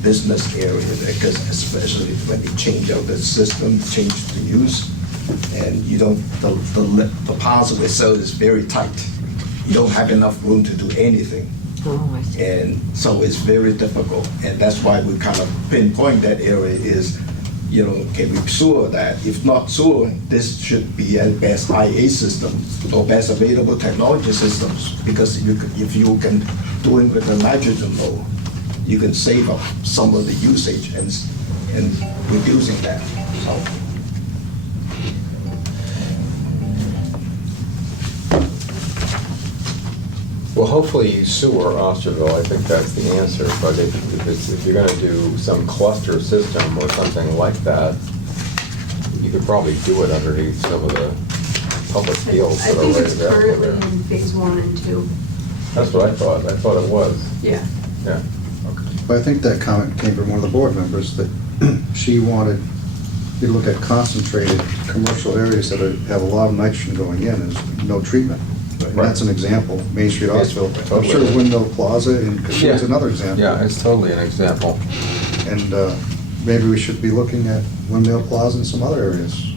business area, because especially when you change out the system, change the use, and you don't, the parcel itself is very tight. You don't have enough room to do anything. Oh, I see. And so it's very difficult, and that's why we kind of pinpoint that area is, you know, can we sewer that? If not sewer, this should be a best IA system or best available technology systems, because if you can do it with the nitrogen load, you can save up some of the usage and reducing that. So. Well, hopefully sewer Osterville, I think that's the answer, but if you're gonna do some cluster system or something like that, you could probably do it underneath some of the public fields I that are think right it's available currently there. in phase 1 and 2. That's what I thought it was, Yeah. yeah. But I think that comment came from one of the board members, that she wanted you to look at concentrated commercial areas that have a lot of nitrogen going in and no treatment. And that's an example, Main Street, Ossville. I'm sure Windmill Plaza in Cassuth's another example. Yeah, it's totally an example. And maybe we should be looking at Windmill Plaza and some other areas.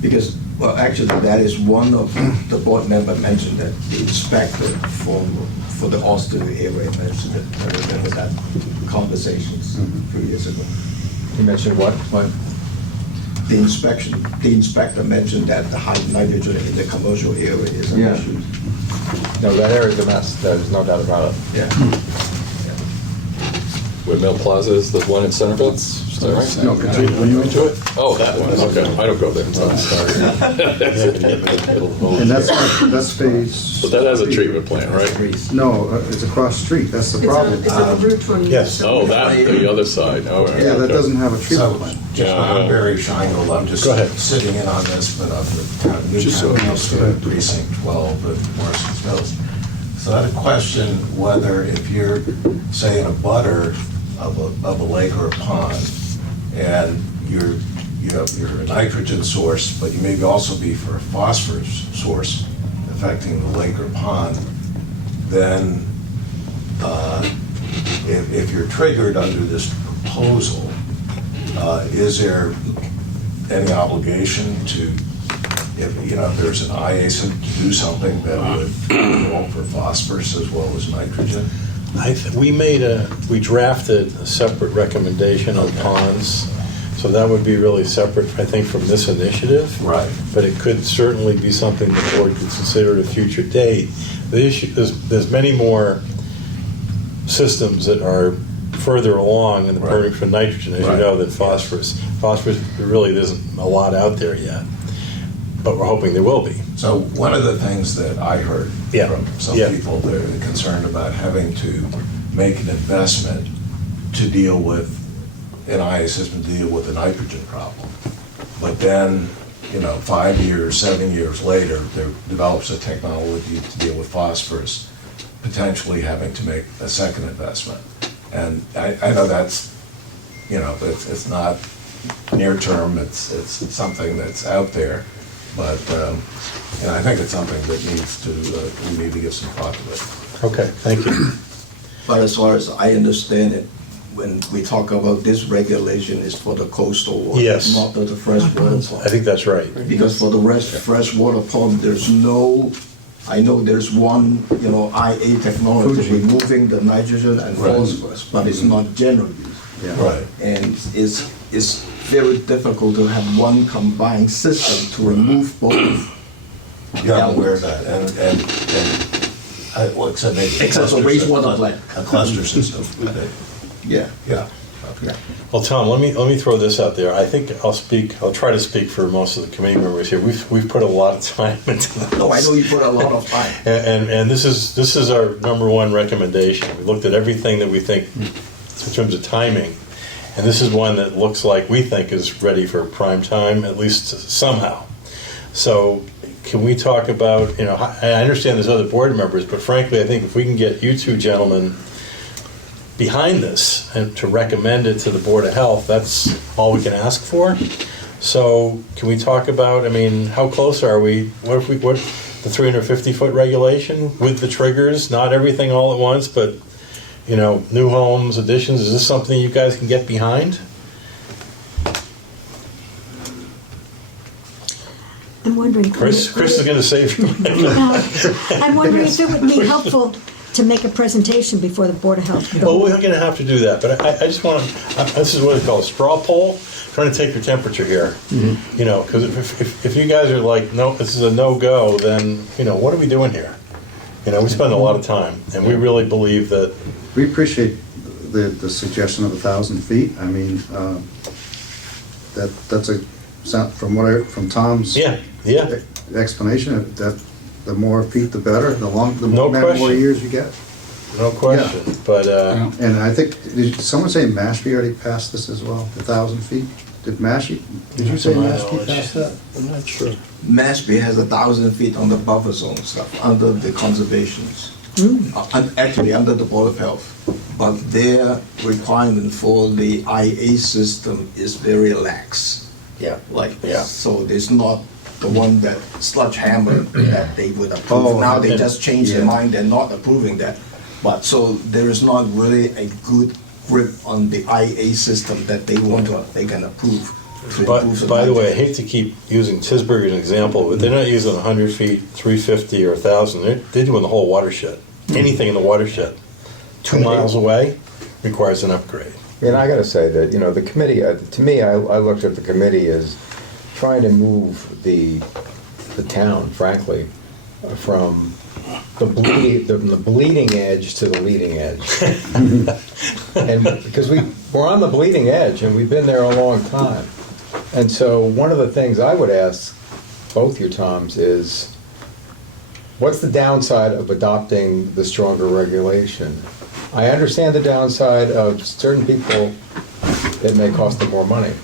Because, well, actually, that is one of the board member mentioned that the inspector for the Austin area mentioned it. I remember that conversations 3 years ago. You mentioned what? The inspector mentioned that the high nitrogen in the commercial area is an Yeah. issue. No, that area's a mess, there's no doubt about it. Yeah. Windmill Plaza is the one in Centerville? Is that right? No, continue, when you into it. Oh, that one, okay. I don't go there. And that's phase. But that has a treatment plant, right? No, it's across the street, that's the problem. It's on Route 20. Yes. Oh, that, the other side. Oh, okay. Yeah, that doesn't have a treatment So, plant. just, I'm Barry Scheingold, I'm just Go ahead. sitting in on this, but I'm the town, new Just town so- council, precinct 12 of Morrison's Mills. So I had a question whether if you're, say, in a butter of a lake or a pond, and you're a nitrogen source, but you may also be for a phosphorus source affecting the lake or pond, then if you're triggered under this proposal, is there any obligation to, if there's an IA to do something that would control for phosphorus as well as nitrogen? We drafted a separate recommendation on ponds, so that would be really separate, I think, from this initiative. Right. But it could certainly be something the board could consider at a future date. The issue, there's many more systems that are further along in the permitting for nitrogen, as you know, than phosphorus. Phosphorus, there really isn't a lot out there yet, but we're hoping there will be. So one of the things that I heard from some people, they're concerned about having to make an investment to deal with an IA system, to deal with the nitrogen problem. But then, 5 years, 7 years later, there develops a technology to deal with phosphorus, potentially having to make a second investment. And I know that's, it's not near term, it's something that's out there. But, and I think it's something that needs to, we need to give some thought to it. Okay, thank you. But as far as I understand it, when we talk about this regulation, is for the coastal water, Yes. not for the freshwater I pond. think that's right. Because for the freshwater pond, there's no, I know there's one, IA technology removing the nitrogen and phosphorus, but it's not general use. Right. And it's very difficult to have one combined system to remove both. Yeah, I'm aware of that, and well, except maybe. Except for wastewater plant. A cluster system. Yeah. Yeah. Okay. Well, Tom, let me throw this out there. I think I'll try to speak for most of the committee members here. We've put a lot of time into this. No, I know you put a lot of time. And this is our number one recommendation. We looked at everything that we think in terms of timing, and this is one that looks like we think is ready for prime time, at least somehow. So can we talk about, I understand there's other board members, but frankly, I think if we can get you two gentlemen behind this and to recommend it to the Board of Health, that's all we can ask for. So can we talk about, how close are we? What the 350-foot regulation with the triggers, not everything all at once, but, new homes, additions, is this something you guys can get behind? I'm wondering. Chris is going to save you. I'm wondering if it would be helpful to make a presentation before the Board of Health. Well, we're going to have to do that, but I just want to, this is what they call a straw poll, trying to take your temperature here. Because if you guys are like, no, this is a no-go, then, what are we doing here? We spend a lot of time, and we really believe that. We appreciate the suggestion of 1,000 feet. That's from Tom's explanation, that the more feet, the better. The more years you get. No question. Yeah. But and I think, did someone say Mashpee already passed this as well? 1,000 feet. Did you say Mashpee passed that? I'm not sure. Mashpee has 1,000 feet on the buffer zone stuff under the conservations. Actually, under the Board of Health, but their requirement for the IA system is very lax. Yeah. So there's not the one that sledgehammer that they would approve. Now they just changed their mind, they're not approving that. But so there is not really a good grip on the IA system that they can approve. By the way, I hate to keep using Tisbury as an example, but they're not using 100 feet, 350, or 1,000. They're doing the whole watershed. Anything in the watershed 2 miles away requires an upgrade. And I got to say that, the committee, to me, I looked at the committee as trying to move the town, frankly, from the bleeding edge to the leading edge. And because we're on the bleeding edge, and we've been there a long time. And so one of the things I would ask both your Toms is, what's the downside of adopting the stronger regulation? I understand the downside of certain people, it may cost them more money.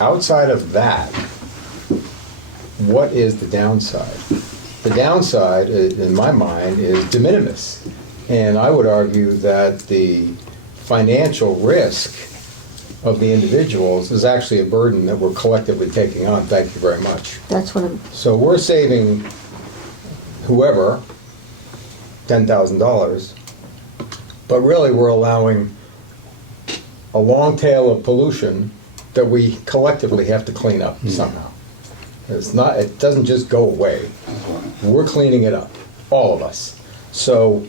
Outside of that, what is the downside? The downside, in my mind, is de minimis. And I would argue that the financial risk of the individuals is actually a burden that we're collectively taking on. Thank you very much. That's what I'm. So we're saving whoever $10,000, but really we're allowing a long tail of pollution that we collectively have to clean up somehow. It doesn't just go away. We're cleaning it up, all of us. So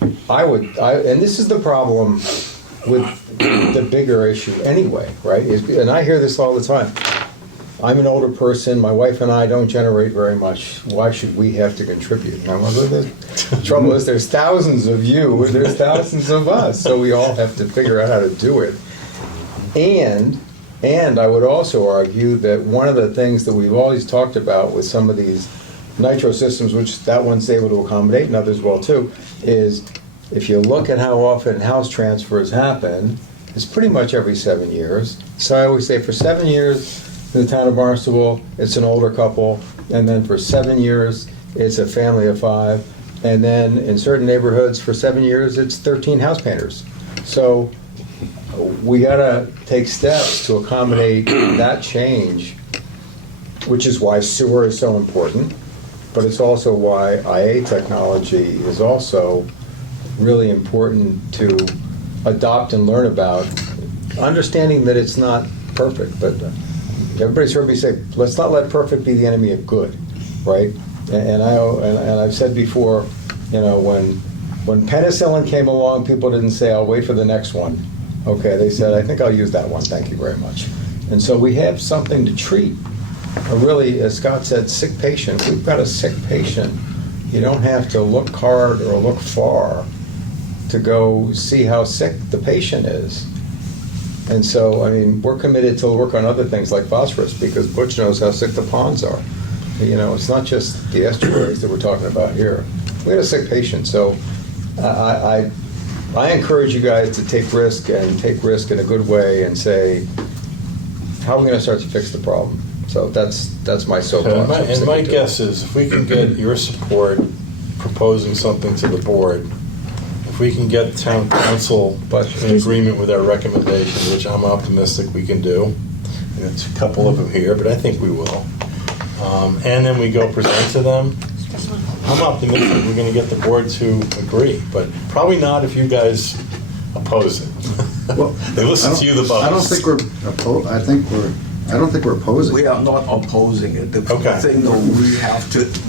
and this is the problem with the bigger issue anyway, right? And I hear this all the time. I'm an older person, my wife and I don't generate very much. Why should we have to contribute? And the trouble is there's thousands of you and there's thousands of us, so we all have to figure out how to do it. And I would also argue that one of the things that we've always talked about with some of these nitro systems, which that one's able to accommodate and others will too, is if you look at how often house transfers happen, it's pretty much every 7 years. So I always say for 7 years in the town of Barnstable, it's an older couple, and then for 7 years, it's a family of 5, and then in certain neighborhoods, for 7 years, it's 13 house painters. So we gotta take steps to accommodate that change which is why sewer is so important, but it's also why IA technology is also really important to adopt and learn about, understanding that it's not perfect, but everybody's heard me say, let's not let perfect be the enemy of good, right? And I've said before, you know, when penicillin came along, people didn't say, I'll wait for the next one. Okay, they said, I think I'll use that one, thank you very much. And so we have something to treat. Really, as Scott said, sick patient. We've got a sick patient. You don't have to look hard or look far to go see how sick the patient is. And so, I mean, we're committed to work on other things like phosphorus because Butch knows how sick the ponds are. You know, it's not just the estuaries that we're talking about here. We had a sick patient, so I encourage you guys to take risk and take risk in a good way and say, how are we going to start to fix the problem? So that's my soapbox. And my guess is if we can get your support proposing something to the board, if we can get town council in agreement with our recommendation, which I'm optimistic we can do, and it's a couple of them here, but I think we will, and then we go present to them, I'm optimistic we're going to get the board to agree, but probably not if you guys oppose it. Well, they listen to you the most. I don't think we're opposed. I don't think we're opposing. We are not opposing it. The thing though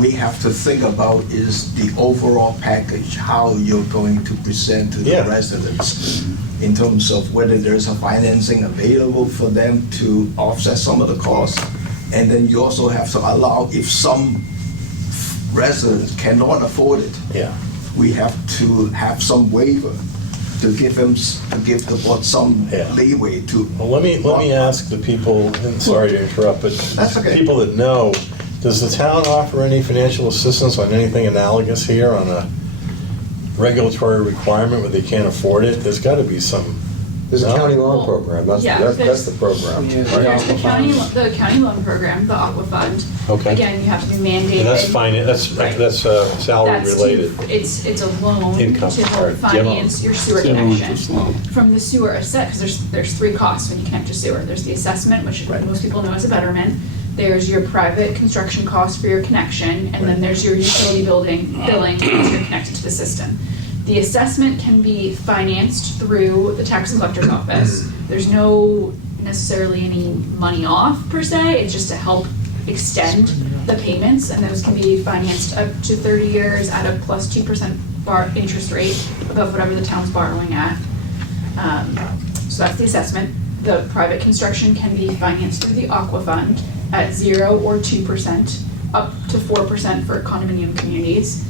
we have to think about is the overall package, how you're going to present to the residents in terms of whether there's a financing available for them to offset some of the costs. And then you also have to allow, if some residents cannot afford it, we have to have some waiver to give the board some leeway to. Well, let me ask the people, and sorry to interrupt, but That's okay. people that know, does the town offer any financial assistance on anything analogous here on a regulatory requirement where they can't afford it? There's got to be some. There's a county loan program. That's the program. There's the county loan program, the Aqua Fund. Okay. Again, you have to be mandated. And that's fine. That's salary related. It's a loan Income, to help right. finance your sewer It's a loan, connection it's a loan. from the sewer asset. Because there's three costs when you connect to sewer. There's the assessment, which most people know as a betterment. There's your private construction cost for your connection, and then there's your utility billing once you're connected to the system. The assessment can be financed through the tax collector's office. There's no necessarily any money off per se, it's just to help extend the payments, and those can be financed up to 30 years at a plus 2% interest rate above whatever the town's borrowing at. So that's the assessment. The private construction can be financed through the Aqua Fund at 0 or 2%, up to 4% for condominium communities.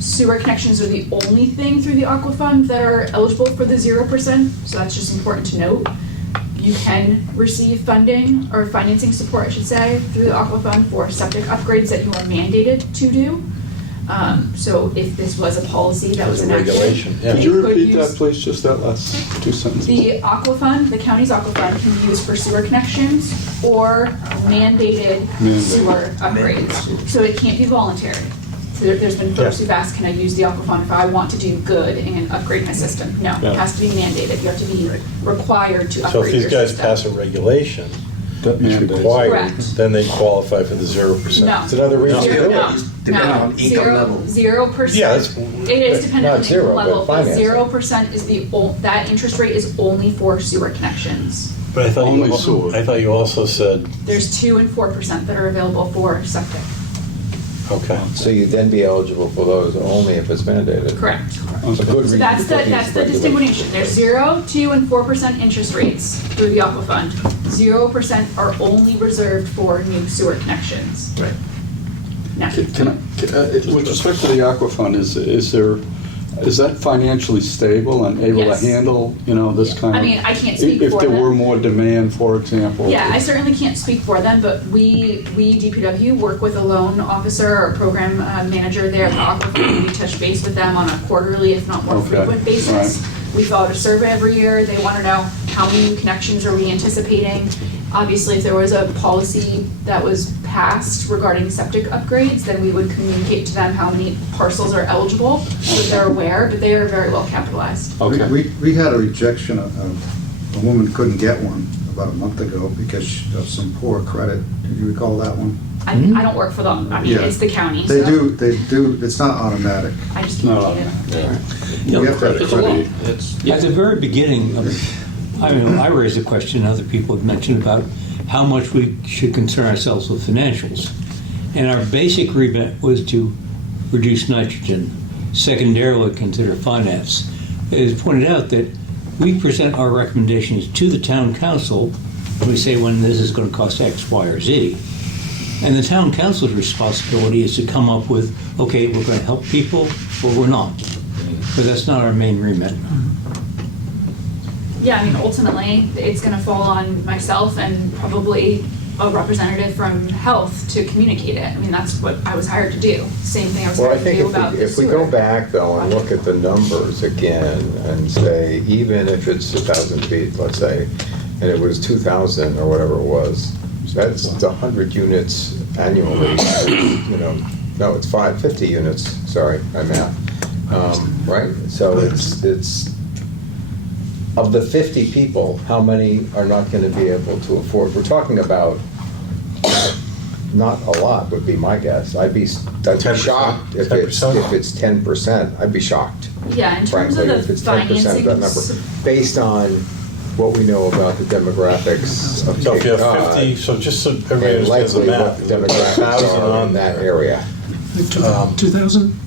Sewer connections are the only thing through the Aqua Fund that are eligible for the 0%, so that's just important to note. You can receive funding, or financing support I should say, through the Aqua Fund for septic upgrades that you are mandated to do. So if this was a policy that was enacted. Regulation, yeah. Could you repeat that, please, just that last two sentences? The Aqua Fund, the county's Aqua Fund can be used for sewer connections or mandated sewer upgrades. So it can't be voluntary. So there's been folks who've asked, can I use the Aqua Fund if I want to do good and upgrade my system? No, it has to be mandated. You have to be required to upgrade your system. So if these guys pass a regulation, it's required, then they qualify for the 0%. No. It's another reason to do it. No. 0%. Yeah, it's, it is dependent not on zero, income level, but but financing. 0% is that interest rate is only for sewer connections. But I thought you also said. There's 2 and 4% that are available for septic. Okay. So you'd then be eligible for those only if it's mandated. Correct. It's a good reason That's to put the these distinction. There's 0, 2, and 4% interest rates through the Aqua Fund. 0% are only reserved for new sewer connections. Right. Now, With respect to the Aqua Fund, is that financially stable and able Yes. to handle, this kind of? I mean, I can't speak if for there them. were more demand, for example. Yeah, I certainly can't speak for them, but we DPW work with a loan officer or program manager there at the Aqua Fund. We touch base with them on a quarterly, if not more frequent basis. Right. We fill out a survey every year. They want to know how many new connections are we anticipating. Obviously, if there was a policy that was passed regarding septic upgrades, then we would communicate to them how many parcels are eligible, so that they're aware, but they are very well capitalized. Okay. We had a rejection of a woman couldn't get one about a month ago because of some poor credit. Do you recall that one? I don't work for them. I mean, Yeah. it's the county. They so do, it's not automatic. I just No. communicated. You have to have It's a law. credit. At the very beginning, I raised a question other people have mentioned about how much we should concern ourselves with financials. And our basic remit was to reduce nitrogen, secondarily consider finance. It is pointed out that we present our recommendations to the town council. We say when this is going to cost X, Y, or Z. And the town council's responsibility is to come up with, okay, we're going to help people or we're not. But that's not our main remit. Yeah, I mean, ultimately, it's going to fall on myself and probably a representative from health to communicate it. I mean, that's what I was hired to do. Same thing I was Well, I hired to think do about if we the go sewer. back though and look at the numbers again and say, even if it's 1,000 feet, let's say, and it was 2,000 or whatever it was, that's 100 units annually, you know, no, it's 50 units, sorry, my math, right? So it's, of the 50 people, how many are not going to be able to afford? We're talking about not a lot would be my guess. I'd be 10%? shocked if it's 10%. I'd be shocked. Yeah, in terms Frankly, of if the it's 10% of that number, financing, based on what we know about the demographics of So if you Cape have Cod, 50, so just so everybody and understands the likely math, what the demographics 1,000 are on in that area. 2,000?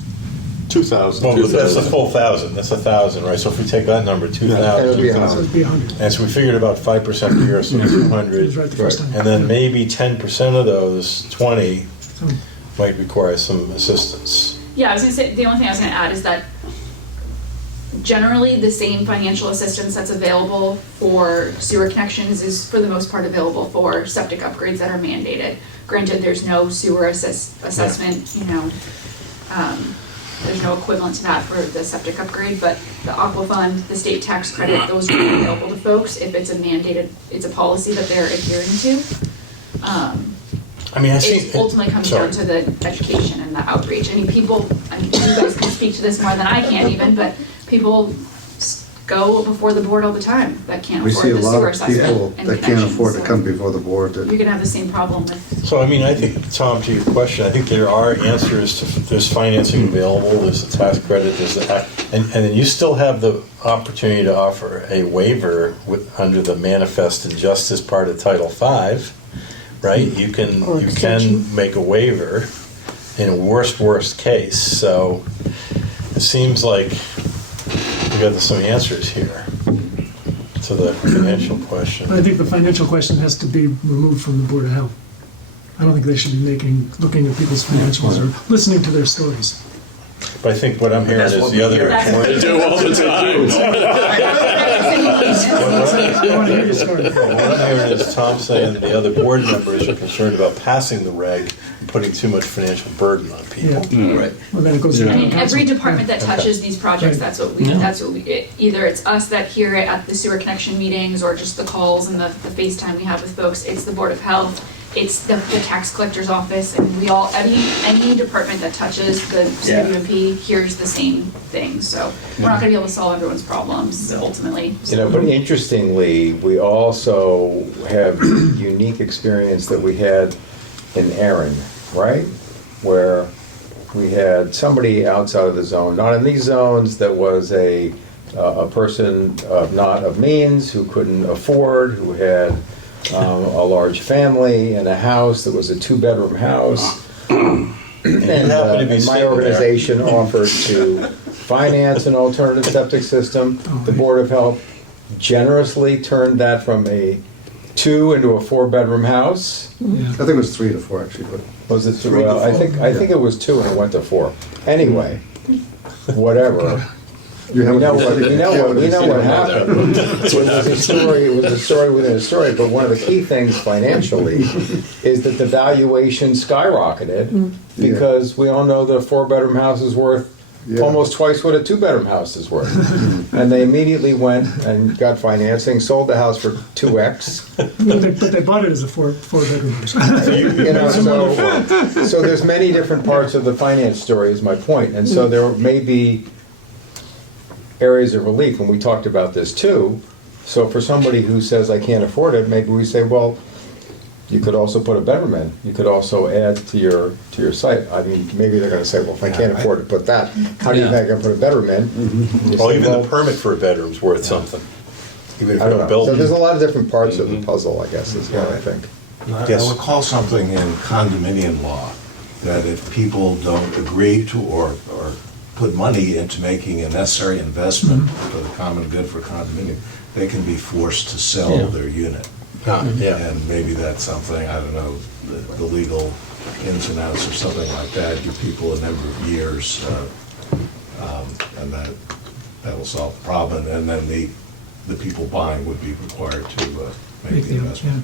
2,000. Well, that's a full 1,000. That's 1,000, right? So if we take that number, That would 2,000, be So 100. it'd be 100. and so we figured about 5% per year, so 200, It was right the first time. and then maybe 10% of those 20 So, might require some assistance. yeah, I was going to say, the only thing I was going to add is that generally the same financial assistance that's available for sewer connections is for the most part available for septic upgrades that are mandated. Granted, there's no sewer assessment, you know, there's no equivalent to that for the septic upgrade, but the aqua fund, the state tax credit, those are available to folks if it's a mandated, it's a policy that they're adhering to. I mean, I It see. ultimately comes down to the education and the outreach. I mean, people, I mean, you guys can speak to this more than I can even, but people go before the board all the time that can't We see afford a the lot sewer of people assessment and that can't afford to connections, come so before the board. you're gonna have the same problem with, So, I mean, I think, Tom, to your question, I think there are answers to, there's financing available, there's a tax credit, there's the, and then you still have the opportunity to offer a waiver under the manifest injustice part of Title V, right? You Or can extension. make a waiver in a worst case. So it seems like we got some answers here to the financial question. I think the financial question has to be removed from the Board of Health. I don't think they should be looking at people's financials or listening to their stories. But I think what I'm hearing is the other. They do all the time. I want to hear your story. What I'm hearing is Tom saying that the other board members are concerned about passing the reg and putting too much financial burden on people. Yeah. Right. Well, then it goes to the I mean, town every council. department that touches these projects, Right. that's what we, either it's us that hear it at the sewer connection meetings or just the calls and the FaceTime we have with folks, it's the Board of Health, it's the tax collector's office, and we all, any department that touches the CWMP hears the same thing, so we're not gonna be able to solve everyone's problems ultimately. You know, but interestingly, we also have unique experience that we had in Erin, right? Where we had somebody outside of the zone, not in these zones, that was a person not of means, who couldn't afford, who had a large family and a house that was a 2-bedroom house. And happen to be and my sitting there. organization offered to finance an alternative septic system. The Board of Health generously turned that from a 2 into a 4-bedroom house. I think it was 3 to 4 actually, but Was it 3 to well, I 4. think it was 2 and it went to 4. Anyway, whatever. You have We know a- what happened. It was a story within a story, but one of the key things financially is that the valuation skyrocketed because we all know that a 4-bedroom house is worth almost twice what a 2-bedroom house is worth. And they immediately went and got financing, sold the house for 2x. But they bought it as a four-bedroom house. You know, so there's many different parts of the finance story is my point. And so there may be areas of relief, and we talked about this too, So for somebody who says, I can't afford it, maybe we say, well, you could also put a bedroom in. You could also add to your site. I mean, maybe they're gonna say, well, if I can't afford to put that, how do you think I can put a bedroom in? You Well, say, even the permit for a bedroom's worth something. Even if I you don't don't know. build So there's a it. lot of different parts of the puzzle, I guess, is what I think. Yes. I recall something in condominium law, that if people don't agree to or put money into making a necessary investment for the common good for condominium, they can be forced to sell their unit. Yeah. And maybe that's something, I don't know, the legal ins and outs or something like that, give people a number of years, and that will solve the problem. And then the people buying would be required to make the investment.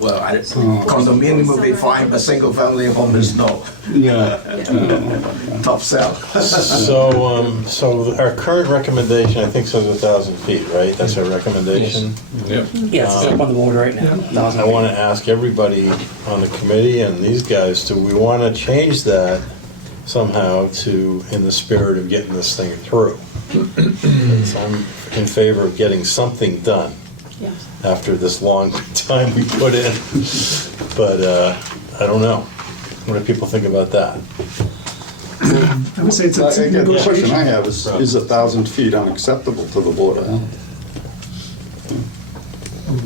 Well, condominium will be fine, but single-family home is no. Yeah. Tough sell. So our current recommendation, I think, says 1,000 feet, right? That's our recommendation? Yep. Yes, it's up on the board right now. I want to ask everybody on the committee and these guys, do we want to change that somehow to, in the spirit of getting this thing through? So I'm in favor of getting something done after this long time we put in. But I don't know. What do people think about that? I would say it's a Again, the question I negotiation. have is 1,000 feet unacceptable to the Board of Health?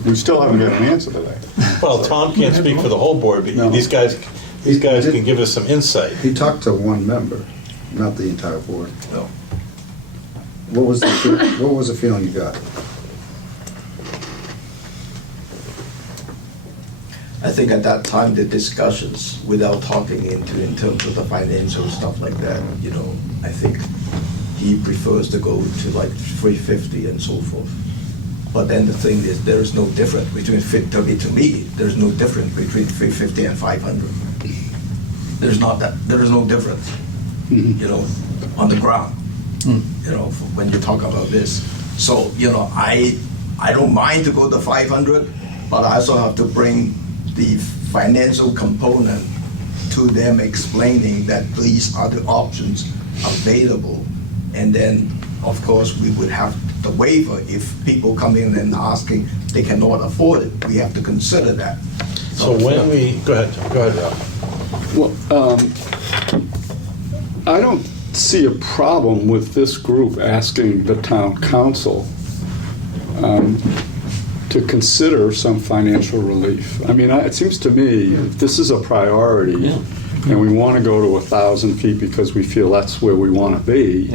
We still haven't got an answer to that. Well, Tom can't speak for the whole board, but No. these guys can give us some insight. He talked to one member, not the entire board. No. What was the feeling you got? I think at that time, the discussions, without talking in terms of the financial stuff like that, I think he prefers to go to like 350 and so forth. But then the thing is, there is no difference between, to me, there's no difference between 350 and 500. There is no difference, on the ground, when you talk about this. So, I don't mind to go to 500, but I also have to bring the financial component to them, explaining that these are the options available. And then, of course, we would have the waiver if people come in and asking they cannot afford it. We have to consider that. So when we, go ahead, Rob. Well, I don't see a problem with this group asking the town council to consider some financial relief. I mean, it seems to me, if this is a priority, and we want to go to 1,000 feet because we feel that's where we want to be,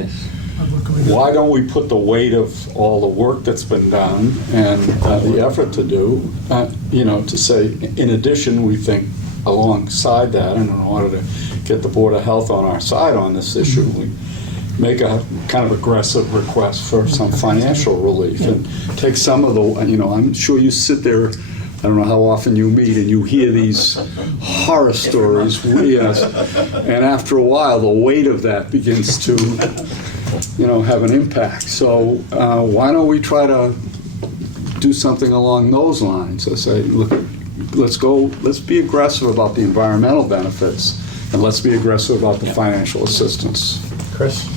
why don't we put the weight of all the work that's been done and the effort to do, to say, in addition, we think alongside that, and in order to get the Board of Health on our side on this issue, we make a kind of aggressive request for some financial relief and take some of the, I'm sure you sit there, I don't know how often you meet and you hear these horror stories, yes, and after a while the weight of that begins to, have an impact. So why don't we try to do something along those lines? I say, look, let's be aggressive about the environmental benefits and let's be aggressive about the financial assistance. Chris?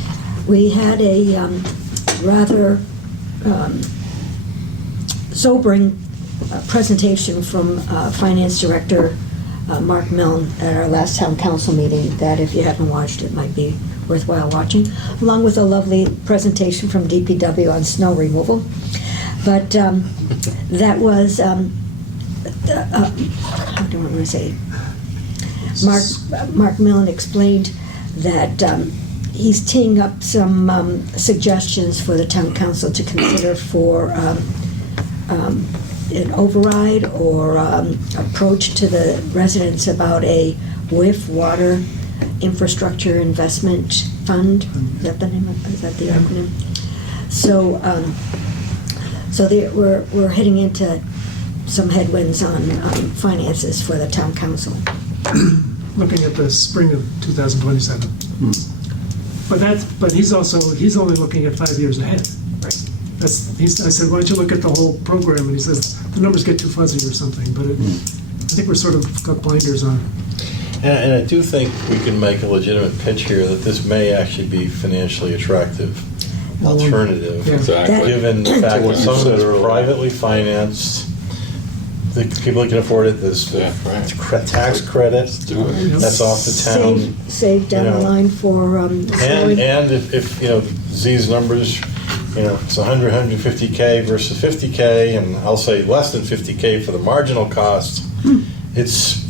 We had a rather sobering presentation from Finance Director Mark Milne at our last town council meeting that if you haven't watched it might be worthwhile watching, along with a lovely presentation from DPW on snow removal. But that was, how do I want to say, Mark Milne explained that he's teeing up some suggestions for the town council to consider for an override or approach to the residents about a WIF, Water Infrastructure Investment Fund. Is that the name of, is that the acronym? So, we're heading into some headwinds on finances for the town council. Looking at the spring of 2027. But he's only looking at 5 years ahead. Right. I said, why don't you look at the whole program? And he says the numbers get too fuzzy or something. But I think we're sort of got blinders on. And I do think we can make a legitimate pitch here that this may actually be financially attractive alternative. Yeah. Exactly. Given the fact that some of it is privately financed, the people that can afford it, there's Yeah, right. tax credit, Do it. that's off the town. Save down you the know. line for, And if Z's numbers, it's 100, 150K versus 50K, and I'll say less than 50K for the marginal cost, it's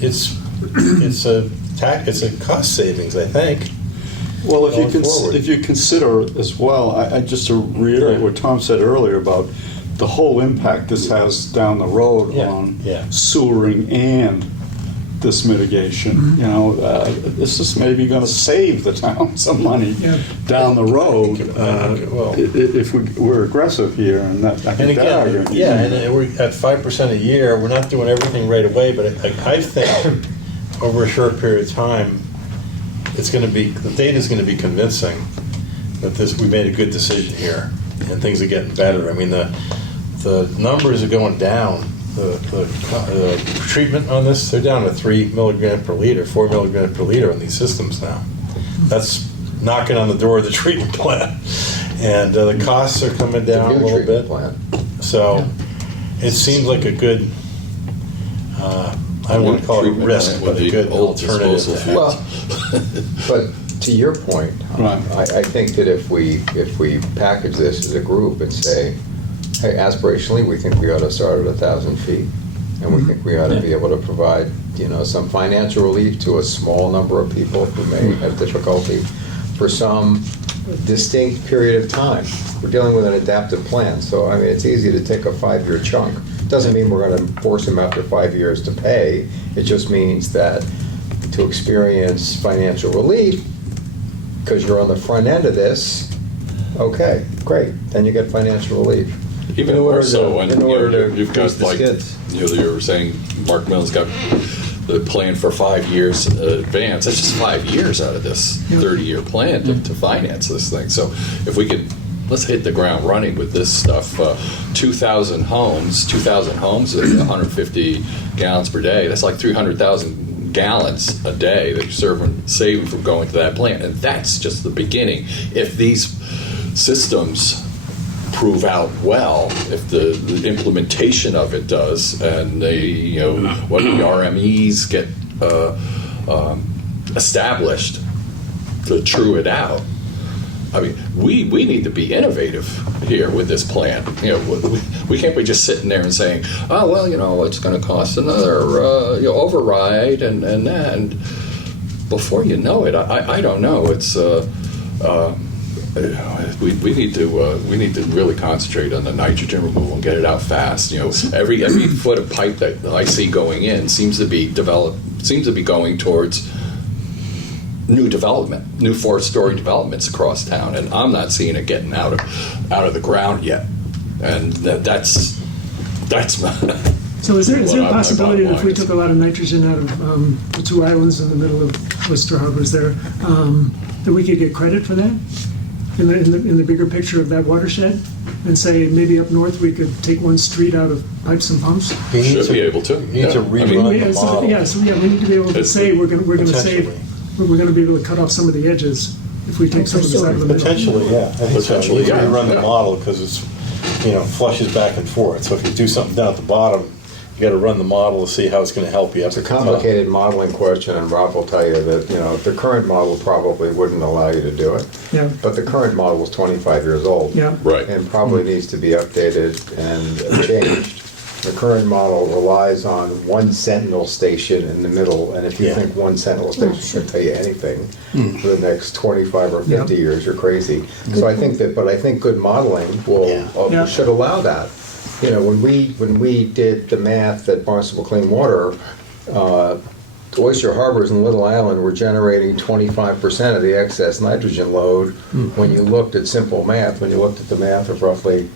a cost savings, I think. Well, if you Going forward. if you consider as well, I just to reiterate what Tom said earlier about the whole impact this has down the road on sewering and this mitigation. This is maybe going to save the town some money down the road if we're aggressive here. And that, I And think that again, argument. and we're at 5% a year. We're not doing everything right away, but I think over a short period of time, the data is going to be convincing that we made a good decision here, and things are getting better. I mean, the numbers are going down. The treatment on this, they're down to 3 milligram per liter, 4 milligram per liter on these systems now. That's knocking on the door of the treatment plant, and the costs are coming down a little bit. So it seems like a good. I don't want to call it a risk, but a good alternative. Well, but to your point, I think that if we package this as a group and say, hey, aspirationally, we think we ought to start at 1,000 feet, and we think we ought to be able to provide, some financial relief to a small number of people who may have difficulty for some distinct period of time. We're dealing with an adaptive plan, so I mean, it's easy to take a 5-year chunk. Doesn't mean we're going to force them after 5 years to pay. It just means that to experience financial relief, because you're on the front end of this, okay, great, then you get financial relief. Even more so when you've got increase the like skids. you were saying, Mark Millen's got the plan for 5 years advance. That's just 5 years out of this 30-year plan to finance this thing. So if we could, let's hit the ground running with this stuff. 2,000 homes, 150 gallons per day. That's like 300,000 gallons a day that you're saving from going to that plant, and that's just the beginning. If these systems prove out well, if the implementation of it does, and they, what the RMEs get established to true it out. I mean, we need to be innovative here with this plan. We can't be just sitting there and saying, oh, well, it's going to cost another override and that. And before you know it, I don't know. It's we need to really concentrate on the nitrogen removal and get it out fast. Every foot of pipe that I see going in seems to be going towards new development, new 4-story developments across town, and I'm not seeing it getting out of the ground yet. And that's So is there a what possibility my that if we bottom line took a lot of nitrogen out of the 2 islands in the middle of Oyster Harbors there, that we could get credit for that in the bigger picture of that watershed? And say maybe up north we could take one street out of pipes and pumps? We should be able to. You need to rerun the model. We need to be able to say we're going to save. We're going to be able to cut off some of the edges if we take some of this out of the middle. Potentially, yeah. I think so. Potentially, You need to yeah. rerun the Yeah. model because it's, flushes back and forth. So if you do something down at the bottom, you got to run the model to see how it's going to help you. It's a complicated modeling question, and Rob will tell you that, the current model probably wouldn't allow you to do it. Yeah. But the current model is 25 years old. Yeah. Right. And probably needs to be updated and changed. The current model relies on one sentinel station in the middle, and if you think one sentinel station can tell you anything for the next 25 or 50 years, you're crazy. So I think good modeling should allow that. When we did the math at Barnstable Clean Water, Oyster Harbors and Little Island were generating 25% of the excess nitrogen load. When you looked at simple math, when you looked at the math of roughly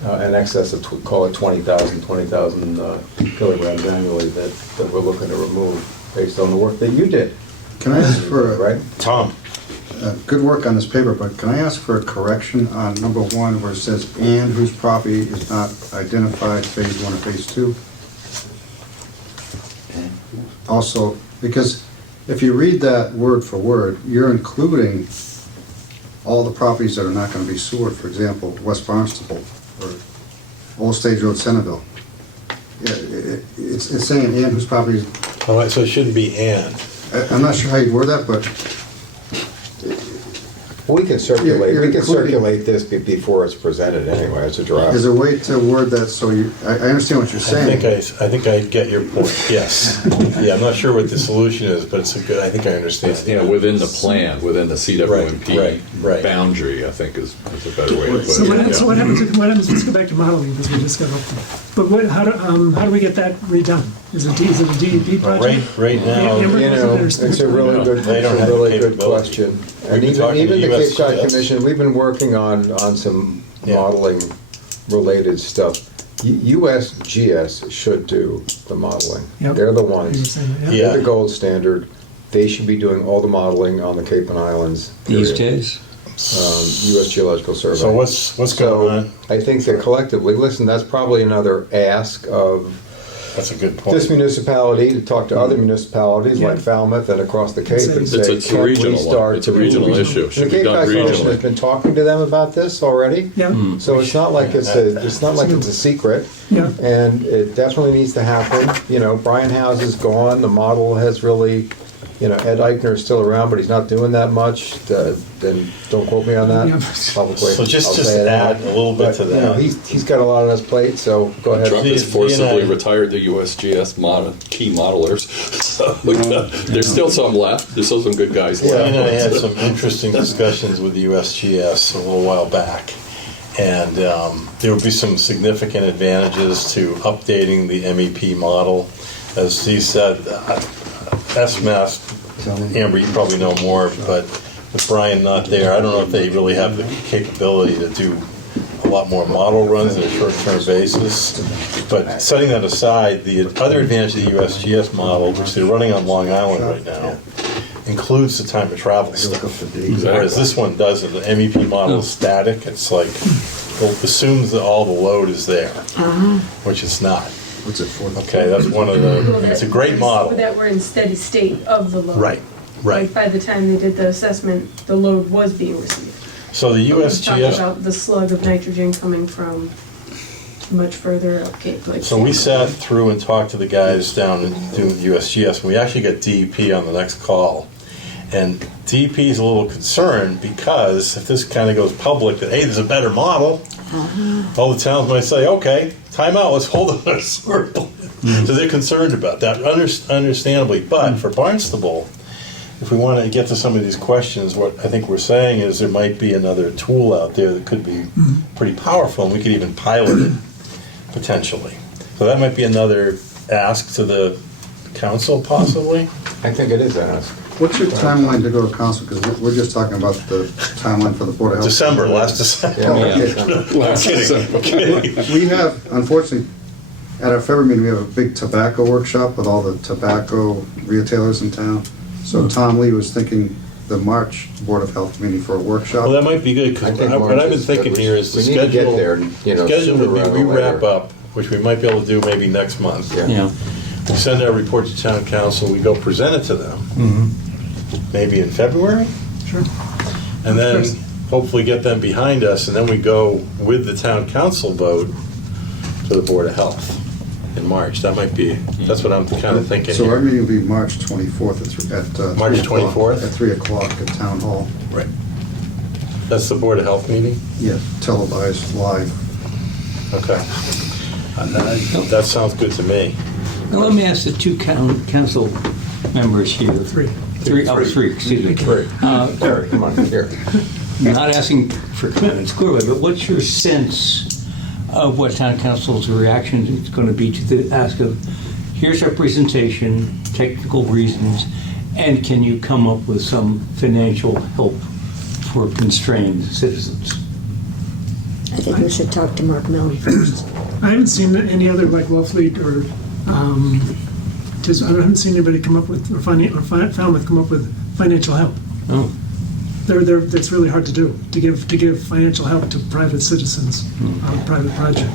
in excess of, call it 20,000 kilograms annually that we're looking to remove based on the work that you did. Can I ask for, right? Tom. Good work on this paper, but can I ask for a correction on number 1 where it says, and whose property is not identified, phase 1 or phase 2? Also, because if you read that word for word, you're including all the properties that are not gonna be sewered, for example, West Barnstable or Old Stage Road, Centerville. Yeah, it's saying and whose property, Oh, so it shouldn't be and. I'm not sure how you word that, but We can circulate, You're we can including- circulate this before it's presented anyway, as a draft. is there a way to word that so you, I understand what you're saying. I think I get your point, yes. Yeah, I'm not sure what the solution is, but it's a good, I think I understand. It's, within the plan, within the CWMP right. boundary, I think is a better way to put it. So what yeah. happens, let's go back to modeling, because we just got off. But how do we get that redone? Is it a DEP project? Right now, Amber, You know, there's- it's a really good, They don't it's a have the really good capability. question. We've And been talking even to the Cape Cod USGS. Commission, we've been working on some Yeah. modeling related stuff. USGS should do the modeling. Yep. They're the You were ones. saying that, Yeah. They're the gold standard. They should be doing all the modeling on the Cape and Islands. These period. days? US Geological Survey. so what's going on? I think that collectively, listen, that's probably another ask of That's a good point. this municipality to talk to other municipalities like Falmouth and across the Cape and say, It's a can we regional one. start It's a to- regional issue. The Should be Cape done Cod Commission has regionally. been talking to them about this already. Yeah, So it's not like it's a secret, yeah. and it definitely needs to happen. You know, Brian House is gone, the model has really, Ed Eichner is still around, but he's not doing that much. Then don't quote me on that Yeah. publicly. So just I'll say that. add a little bit to But, you know, that. he's got a lot on his plate, so go ahead. Trump has The- forcibly the- retired the USGS key modelers. So, there's still some left. There's still some good guys Lee left. and I had some interesting discussions with the USGS a little while back, and there would be some significant advantages to updating the MEP model. As he said, SMAS, Amber, you probably know more, but with Brian not there, I don't know if they really have the capability to do a lot more model runs on a short-term basis. But setting that aside, the other advantage of the USGS model, which they're running on Long Island right now, includes the time of travel stuff. Whereas this one doesn't. The MEP model is static. It's like, it assumes that all the load is there, which it's not. What's it for? Okay, that's one of the, it's a great model. That we're in steady state of the load. Right, right. Like by the time they did the assessment, the load was being received. So the We talked USGS, about the slug of nitrogen coming from much further up Cape. Like so we sat through and talked to the guys down in USGS, and we actually got DEP on the next call. And DEP is a little concerned because if this kind of goes public, that, hey, there's a better model, all the towns might say, okay, time out, let's hold it on a sewer plant. So they're concerned about that, understandably. But for Barnstable, if we want to get to some of these questions, what I think we're saying is there might be another tool out there that could be pretty powerful, and we could even pilot it, potentially. So that might be another ask to the council, possibly. I think it is an ask. What's your timeline to go to council? Because we're just talking about the timeline for the Board of Health. December, last December. Last I'm kidding. We have, unfortunately, at our February meeting, we have a big tobacco workshop with all the tobacco retailers in town. So Tom Lee was thinking the March Board of Health meeting for a workshop. Well, that might be good, because I think what March I've been is thinking good. here is the We need to get schedule. there, Schedule sooner would be, rather we than wrap later. up, which we might be able to do maybe next month. Yeah. We send our report to town council, we go present it to them, maybe in February, Sure. and then hopefully get them behind us, and then we go with the town council vote to the Board of Health in March. That might be, that's what I'm kind of thinking So our here. meeting will be March 24th at March 3 o'clock- 24th? At 3 o'clock at Town Hall. Right. That's the Board of Health meeting? Yeah, televised live. Okay. That sounds good to me. Now, let me ask the two council members here. Three. Three, excuse me. Terry, come on, here. Not asking for commitments, clearly, but what's your sense of what town council's reaction is going to be to the ask of, here's our presentation, technical reasons, and can you come up with some financial help for constrained citizens? I think we should talk to Mark Mellon first. I haven't seen any other, like Wellfleet or, I haven't seen anybody come up with, or Falmouth come up with financial help. Oh, That's really hard to do, to give financial help to private citizens on a private project.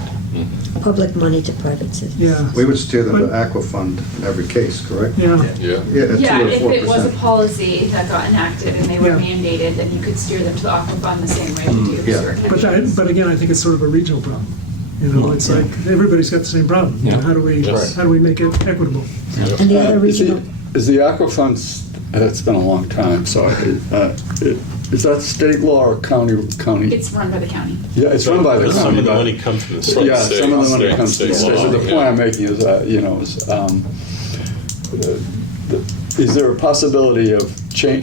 public money to private citizens. Yeah. We would steer them to Aquafund in every case, correct? Yeah. Yeah. Yeah, at Yeah, 2 or if it was a 4%. policy that got enacted and they were Yeah. mandated, then you could steer them to the Aquafund the same way we do Yeah. sewer But connections. but again, I think it's sort of a regional problem. You know, it's like, everybody's got the same problem. Yeah. How do we make it equitable? And the other Is the, regional, is the Aquafund, that's been a long time, so is that state law or county? It's run by the county. Yeah, it's run by the county. Some of the but- money comes from the From state. Yeah, state- some of the money state- comes from the state state. law, So the point I'm making is, is there a possibility of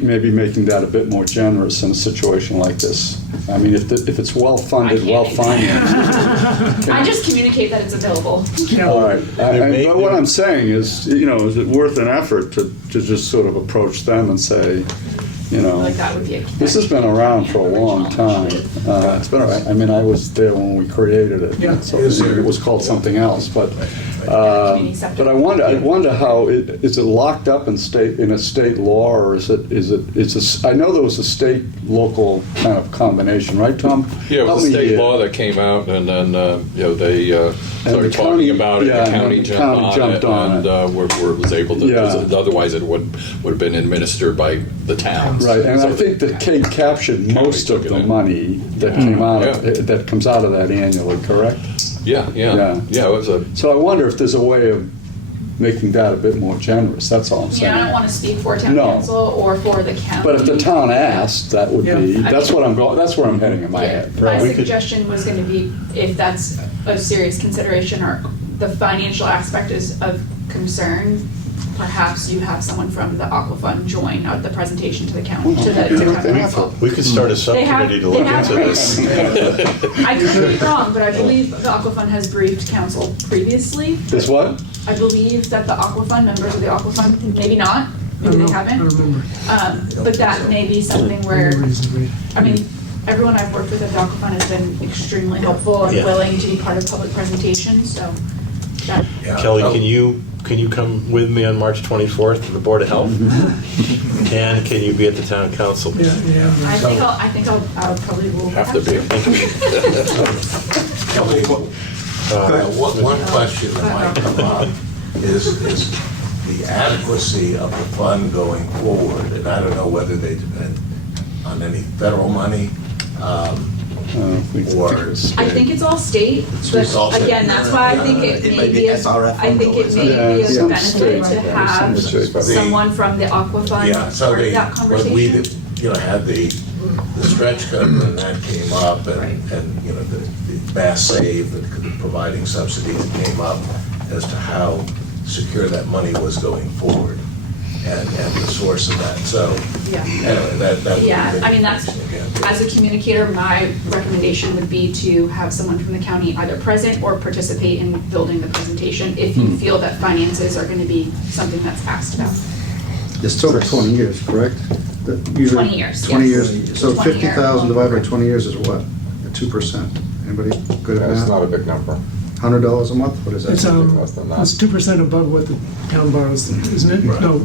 maybe making that a bit more generous in a situation like this? I mean, if it's well-funded, I can't well-financed. I just communicate that it's available. All right. may- But what I'm saying is, is it worth an effort to just sort of approach them and say, Like that would be a. this has been around for a long time. It's been, I mean, I was there when we created it. Yeah. So it was called something else, but I wonder how is it locked up in a state law, or is it I know there was a state local kind of combination, right, Tom? Yeah, it Help was a me state here. law that came out, and then they started the talking county- about it. yeah, The county and the county jumped on and was able to. Yeah. Otherwise, it would have been administered by the towns. Right, and So I think that Kate captured most of took it the in. money that came out that comes out of that annually, correct? Yeah. It was a. So I wonder if there's a way of making that a bit more generous. That's all I'm saying. Yeah, I don't want to speak for town No. council or for the county. But if the town asked, that would be. Yeah. That's what I'm going. That's where I'm heading in my head. My we could- suggestion was going to be, if that's a serious consideration or the financial aspect is of concern, perhaps you have someone from the Aquafund join out the presentation to the county, to the council. We could start a They have, subcommittee to they look have into this. I could be wrong, but I believe the Aquafund has briefed council previously. Is what? I believe that the Aquafund, members of the Aquafund, maybe not, maybe they I haven't. don't remember. But that may be something where, Reasonably. I mean, everyone I've worked with at the Aquafund has been extremely helpful and Yeah. willing to be part of public presentations, so that, Kelly, can you come with me on March 24th to the Board of Health? And can you be at the town council? Yeah. I think I'll probably will Have to be. Kelly, one question that might come up is the adequacy of the fund going forward, and I don't know whether they depend on any federal money, or I think it's all state, It's all but state. again, that's why I think it may be, I think it may be Yeah, a benefit to have state. someone from the Aquafund yeah, so part of that when we conversation. had the stretch code and that came up, and the mass save, the providing subsidies came up as to how secure that money was going forward, and the source of that. So Yeah. anyway, that would be Yeah, I mean, that's, interesting, as a communicator, my recommendation would be to have someone from the county either present or participate in building the presentation if you feel that finances are gonna be something that's asked about. It's still 20 years, correct? Usually 20 years, 20 yes. years. So 20 year. 50,000 divided by 20 years is what? 2%. Anybody good at That's math? not a big number. $100 a month? What is that? It's less than that. it's 2% above what the town borrows, isn't it? No.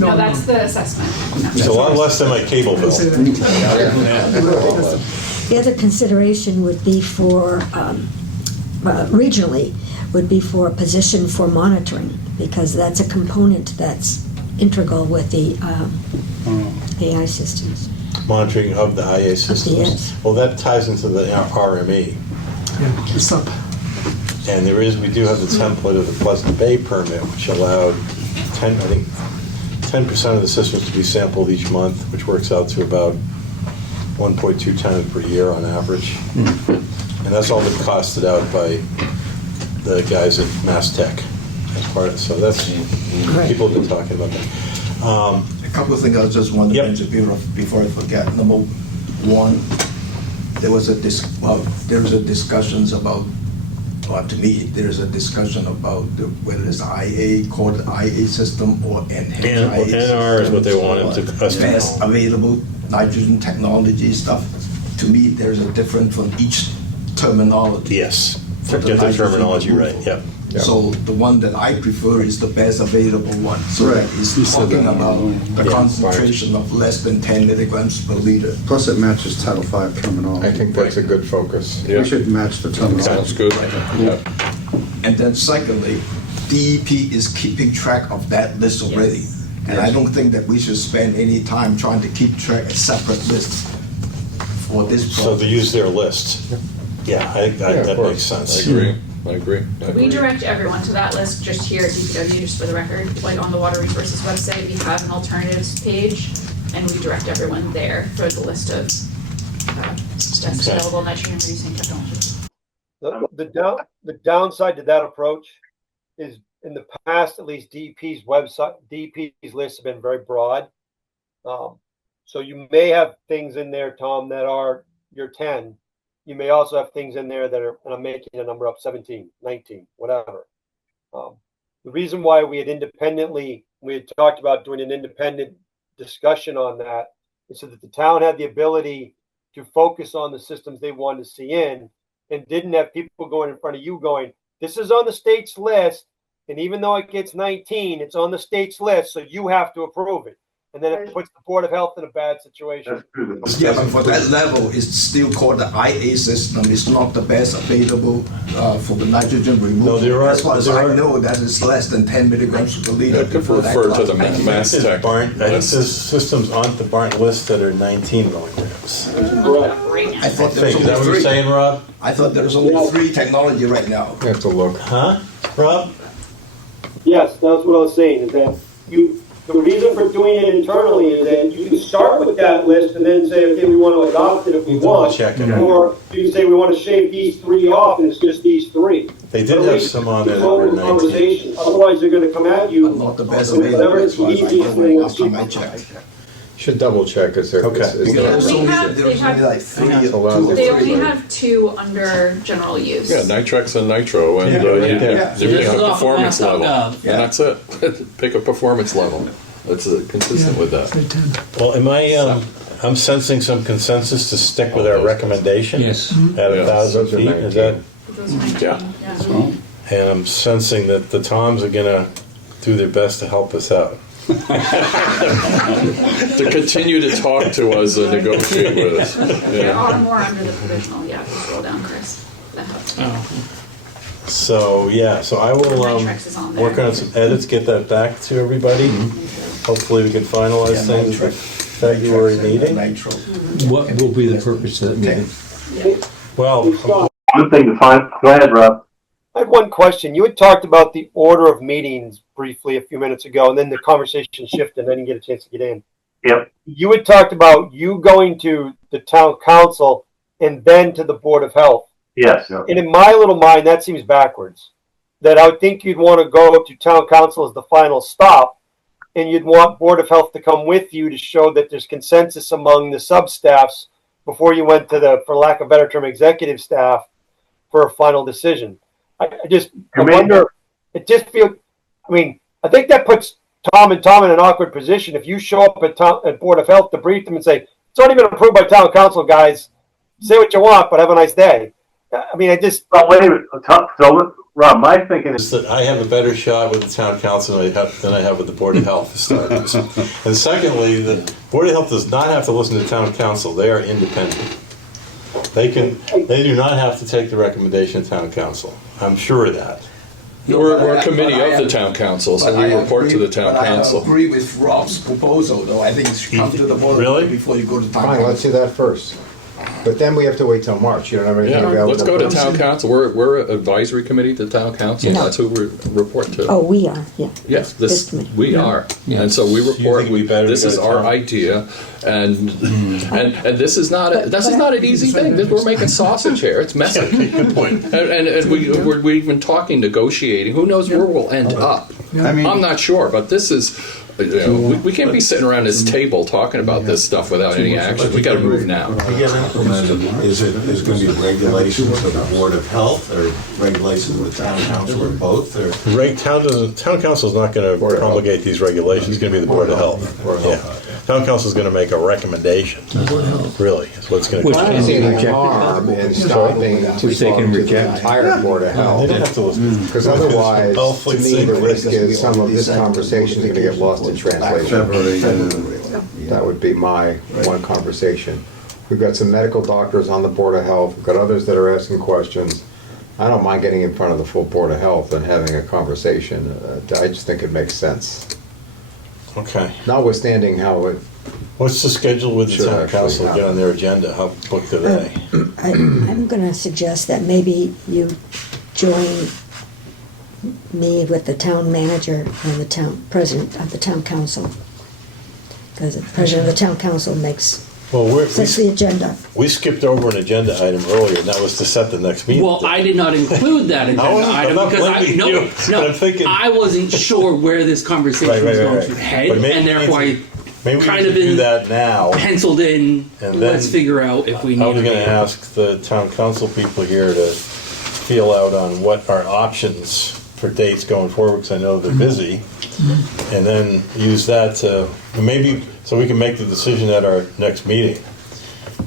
No, that's the assessment. It's a lot less than my cable bill. Say that. the other consideration would be for, regionally, would be for a position for monitoring, because that's a component that's integral with the AI systems. Monitoring of the IA Yes. systems. Well, that ties into the RME. Yeah, the sub. And we do have the template of the Pleasant Bay permit, which allowed 10% of the systems to be sampled each month, which works out to about 1.2 times per year on average. And that's all been costed out by the guys at Mass Tech as part of it. So that's, people have been talking about that. A couple of things I just want to Yep. mention before I forget. Number one, there was a discussions about, well, to me, there is a discussion about whether it's IA, called IA system, or enhanced IA system. NR is what they wanted to custom. Best available nitrogen technology stuff. To me, there's a difference from each terminology. Yes, For the get the nitrogen terminology right, removal. yep. So the one that I prefer is the best available one. So Right. that it's talking about the concentration of less than 10 milligrams per liter. Plus it matches Title V terminology. I think that's a good focus. We should match the terminology. Sounds good. Yeah. And then secondly, DEP is keeping track of that list already. And I don't think that we should spend any time trying to keep track of separate lists for this So project. they use their list. Yeah, that course. makes sense. I agree. We direct everyone to that list just here at DPW, just for the record. Like on the Water Resources website, we have an alternatives page, and we direct everyone there for the list of best available nitrogen reducing technologies. The downside to that approach is, in the past, at least DEP's website, DEP's lists have been very broad. So you may have things in there, Tom, that are your 10. You may also have things in there that are, and I'm making a number up, 17, 19, whatever. The reason why we had talked about doing an independent discussion on that is so that the town had the ability to focus on the systems they wanted to see in, and didn't have people going in front of you going, this is on the state's list, and even though it gets 19, it's on the state's list, so you have to approve it. And then it puts the Board of Health in a bad situation. Yeah, but for that level, it's still called the IA system. It's not the best available for the nitrogen removal. No, there are- as far as there I are- know, that is less than 10 milligrams per liter. Yeah, could for that refer to the class. mass tech I think list. there's systems on the Barnt list that are 19 milligrams. I thought there was Is that what only you're 3. saying, Rob? I thought there was only 3 technology right now. You have to look. Huh, Rob? Yes, that's what I was saying, is that the reason for doing it internally is that you can start with that list and then say, okay, we want to adopt it if we want. Check it. Or you can say, we want to shave these 3 off, and it's just these 3. They did have some on there that Open were 19. conversation. Otherwise, they're going to come at you. But not the best with available whatever as far as I easiest know thing. last time I checked. Should double check, is there? Okay. Because there's We only, have- there's they only have- like 3 It's allowed two or They three. only have 2 under general use. Yeah, Nitrex and Nitro, and Yeah, you right there. have This is a off performance mass.gov. level. And that's it. Pick a performance level. That's consistent with that. Say 10. Well, I'm sensing some consensus to stick with our recommendation Yes. at Yeah. 1,000 Those are feet. Is that? Those are 19, Yeah. And I'm sensing that the Toms are gonna do their best to help us out. To continue to talk to us and negotiate with us. There Yeah. are more under the provisional, yeah, just scroll down, Chris. That helps. So I will Nitrex is on there. work on some edits, get that back to everybody. Hopefully we can finalize things at the February meeting. Nitro. What will be the purpose of that meeting? Well, Good thing to find. Go ahead, Rob. I had one question. You had talked about the order of meetings briefly a few minutes ago, and then the conversation shifted, and I didn't get a chance to get in. Yep. You had talked about you going to the town council and then to the Board of Health. Yes. And in my little mind, that seems backwards. That I would think you'd want to go to town council as the final stop, and you'd want Board of Health to come with you to show that there's consensus among the sub-staffs before you went to the, for lack of a better term, executive staff for a final decision. I wonder, it just feels, I mean, I think that puts Tom in an awkward position. If you show up at Board of Health to brief them and say, it's already been approved by town council, guys, say what you want, but have a nice day. I mean, Well, wait a minute. So, Rob, my thinking is that I have a better shot with the town council than I have with the Board of Health, for starters. And secondly, the Board of Health does not have to listen to town council. They are independent. They do not have to take the recommendation of town council. I'm sure of that. We're a committee of the town council, so we report to the town council. I agree with Rob's proposal, though. I think it should come to the board Really? before you go to town Fine, let's council. do that first. But then we have to wait till March. You don't have anything Yeah, available. let's go to for- town council. We're an advisory committee to town council. No. That's who we report to. Oh, we are, yeah. Yes, This committee. we are, and so we you report. think it'd be better to This go is to our town? idea, and this is not an easy thing. We're making sausage here. It's messy. Good point. And we're even talking, negotiating. Who knows where we'll end up? I mean, I'm not sure, but this is. We can't be sitting around this table talking about this stuff without any action. We got to move now. To get implemented, is going to be regulations of the Board of Health or regulations of the town council or both? Or Town council is not going to promulgate these regulations. It's going to be the Board of Health. Yeah. town council's gonna make a recommendation. Really, is what it's gonna Which come can down be to. rejected. harm in stopping to Which they talk can to the reject. entire Board of They Health. don't have to listen. Because otherwise, Hopefully to me, the it's- risk is some of this conversation is going to get lost in translation. February. That would be my one conversation. We've got some medical doctors on the Board of Health, we've got others that are asking questions. I don't mind getting in front of the full Board of Health and having a conversation. I just think it makes sense. Okay. Notwithstanding how it, What's the schedule with the Should town actually council get happen. on their agenda? How booked are they? I'm going to suggest that maybe you join me with the town manager and the town president of the town council. Because the president of the town council Well, sets the agenda. we skipped over an agenda item earlier, and that was to set the next meeting. Well, I did not include that agenda I'm item not because blaming you, but I'm thinking- I wasn't sure where this conversation was going to head, But maybe and we therefore need I Maybe we kind should of do been that now. penciled in. And Let's then figure out if we I need was a going to meeting. ask the town council people here to feel out on what our options for dates going forward, because I know they're busy. And then use that to, maybe, so we can make the decision at our next meeting,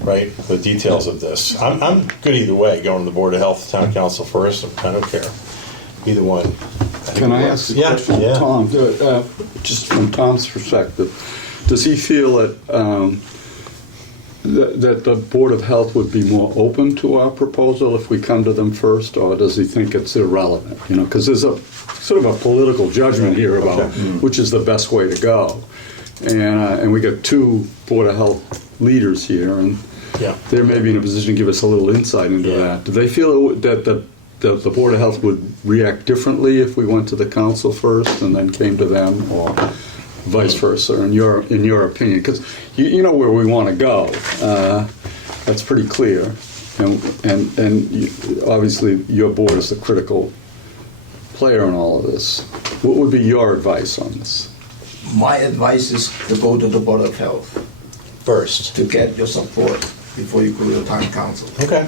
right? The details of this. I'm good either way, going to the Board of Health, town council first, I don't care. Either one. Can I ask a Yeah, question, yeah. Tom? Just from Tom's perspective, does he feel that the Board of Health would be more open to our proposal if we come to them first, or does he think it's irrelevant? You know, because there's a sort of a political judgment here about which is the best way to go, and we got two Board of Health leaders here, and Yeah. they may be in a position to give us a little insight into that. Do they feel that the Board of Health would react differently if we went to the council first and then came to them, or vice versa, in your opinion? Because you know where we want to go. That's pretty clear, and obviously your board is the critical player in all of this. What would be your advice on this? My advice is to go to the Board of Health First. to get your support before you go to the town council. Okay.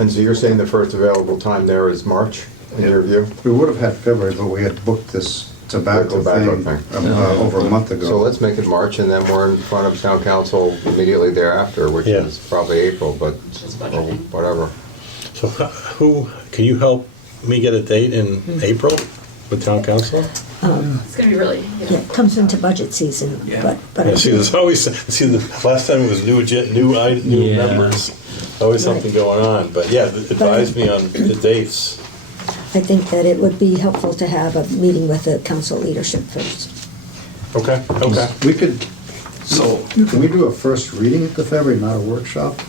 and so you're saying the first available time there is March, in your view? We would have had February, but we had booked this tobacco thing over a month ago. So let's make it March, and then we're in front of town council immediately thereafter, which Yeah. is probably April, but, or whatever. So who, can you help me get a date in April with town council? It's gonna be really, Yeah, it comes into budget season, but Yeah, see, there's always, see, the last time it was new Yeah. members, always something going on, but yeah, advise me on the dates. I think that it would be helpful to have a meeting with the council leadership first. Okay, okay. We could, can we do a first reading at the February, not a workshop?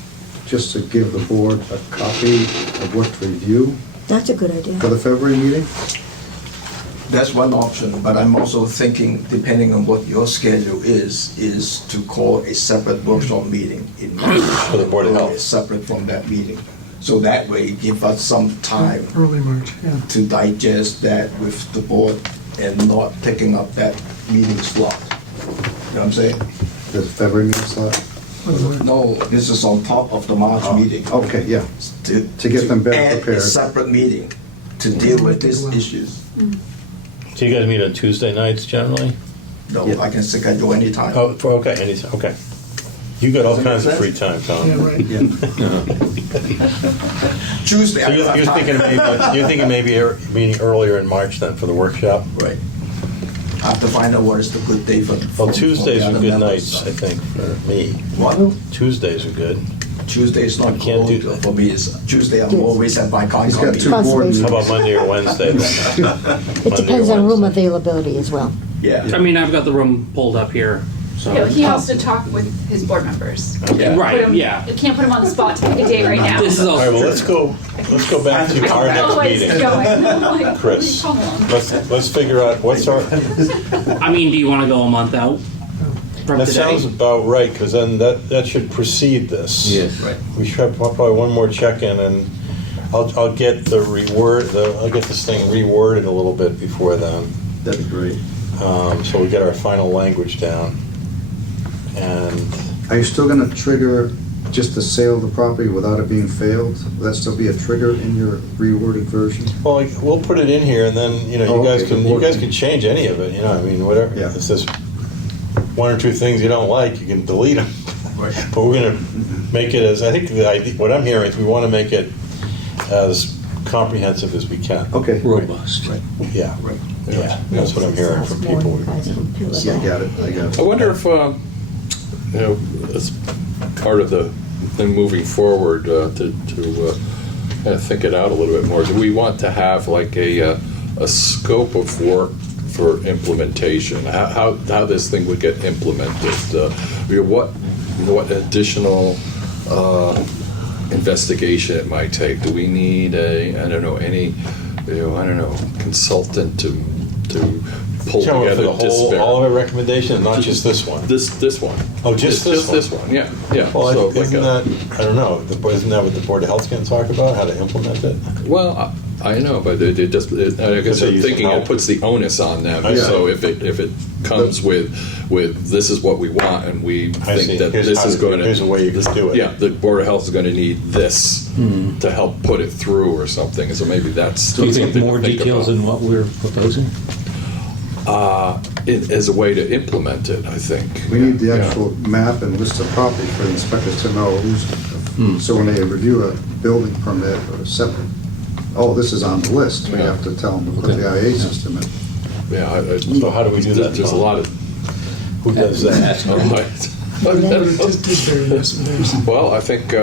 Just to give the board a copy of what to review That's a good idea. for the February meeting? That's one option, but I'm also thinking, depending on what your schedule is to call a separate workshop meeting in March. For the Board of Health. Separate from that meeting. So that way, give us some time Early March, yeah. to digest that with the board and not taking up that meeting slot. You know what I'm saying? There's a February meeting slot? No, this is on top of the March meeting. Okay, yeah. To get them better add prepared. a separate meeting to deal with these issues. So you guys meet on Tuesday nights generally? No, I can schedule anytime. Oh, okay, okay. You got all kinds of free time, Tom. Yeah, right. Tuesday, So I don't have you're time. thinking maybe meeting earlier in March then for the workshop? Right. I have to find out what is the good day for. Well, Tuesdays are good nights, I think, for me. What? Tuesdays are good. Tuesday is not Can't do good for me. It's Tuesday, I'm always at my He's got concert two board Conservation. How meetings. about Monday or Wednesday then? It Monday depends or on room Wednesday. availability as well. Yeah. I mean, I've got the room pulled up here, so. you know, he has to talk with his board members. Yeah. Put Right, him- yeah. You can't put him on the spot to pick a date right now. This is All right, also well, true. let's go back to our I know next where it's meeting. going. Like, Chris, leave him alone. let's figure out what's our, I mean, do you want to go a month out from that today? sounds about right, because then that should precede this. Right. We should have probably one more check-in, and I'll get I'll get this thing reworded a little bit before then. That'd be great. So we get our final language down. And Are you still gonna trigger just the sale of the property without it being failed, will that still be a trigger in your reworded version? Well, we'll put it in here, and then, you Oh, guys okay, can, you guys can change any of it, I mean, whatever. Yeah. If there's one or two things you don't like, you can delete them. But we're gonna make it as, I think, what I'm hearing is we want to make it as comprehensive as we can. Okay. Robust. Right. Yeah, Right. yeah, that's what I'm hearing from people. Yeah, I got it, I got it. I wonder if, as part of the thing moving forward, to kind of think it out a little bit more, do we want to have like a scope of work for implementation? How this thing would get implemented? What additional investigation it might take? Do we need consultant to pull together All of our recommendations, not just this one. This one. Oh, just this one? Yeah. Well, So, isn't that, I don't know, isn't that what the Board of Health's going to talk about, how to implement it? Well, I know, but I guess they I'm use thinking help. it puts the onus on them. I see. So if it comes with this is what we want, and we I see. think that Here's this how is to- going to, here's a way you can do it. Yeah, the Board of Health is going to need this to help put it through or something. So maybe that's Do you something think more to think details about. than what we're proposing? As a way to implement it, I think. We need the Yeah. actual map and list of property for the inspectors to know who's, so when they review a building permit or a septic, oh, this is on the list, we Yeah. have to tell them to put the IA system in. Yeah. So how do we do that, There's a Tom? lot of. Who does that? Well, I think,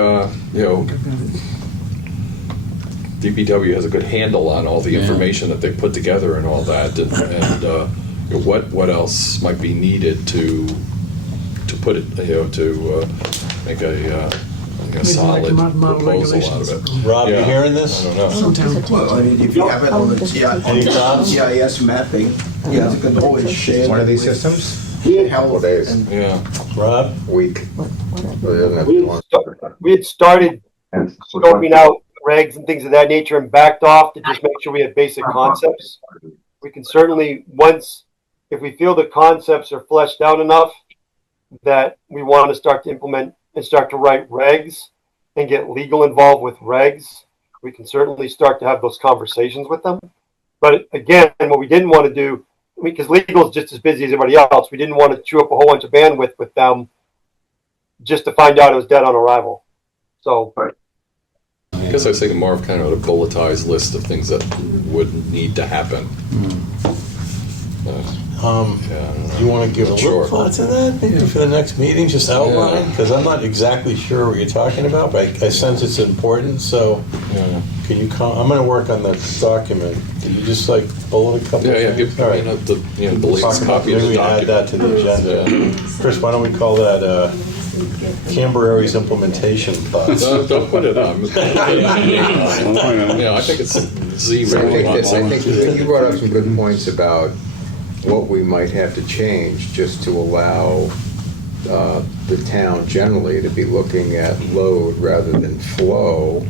DPW has a good handle on all the information that they put together and all that, and what else might be needed to put it, to make a solid proposal out of it. Rob, you Yeah. hearing this? I don't know. Sometimes. Well, I mean, if you have it on the Any thoughts? GIS mapping, you can always share. One of it these with systems? Health days. and Yeah. Rob? Week. We had started scoping out regs and things of that nature and backed off to just make sure we had basic concepts. We can certainly, if we feel the concepts are fleshed out enough that we want to start to implement and start to write regs and get legal involved with regs, we can certainly start to have those conversations with them. But again, what we didn't want to do, because legal is just as busy as everybody else, we didn't want to chew up a whole bunch of bandwidth with them just to find out it was dead on arrival. So, I guess I was thinking more of kind of a bulletized list of things that would need to happen. You want to give a little Sure. thought to that, maybe for the next meeting, just outline? Because I'm not exactly sure what you're talking about, but I sense it's important, so can you, I'm going to work on the document. Can you just like bullet a couple Yeah, things? give All right. the We'll latest talk about, copy of maybe the we add that to document. the agenda. Chris, why don't we call that Camberry's implementation thoughts? Don't put it on. Yeah, I think it's So I think you brought up some good points about what we might have to change just to allow the town generally to be looking at load rather than flow,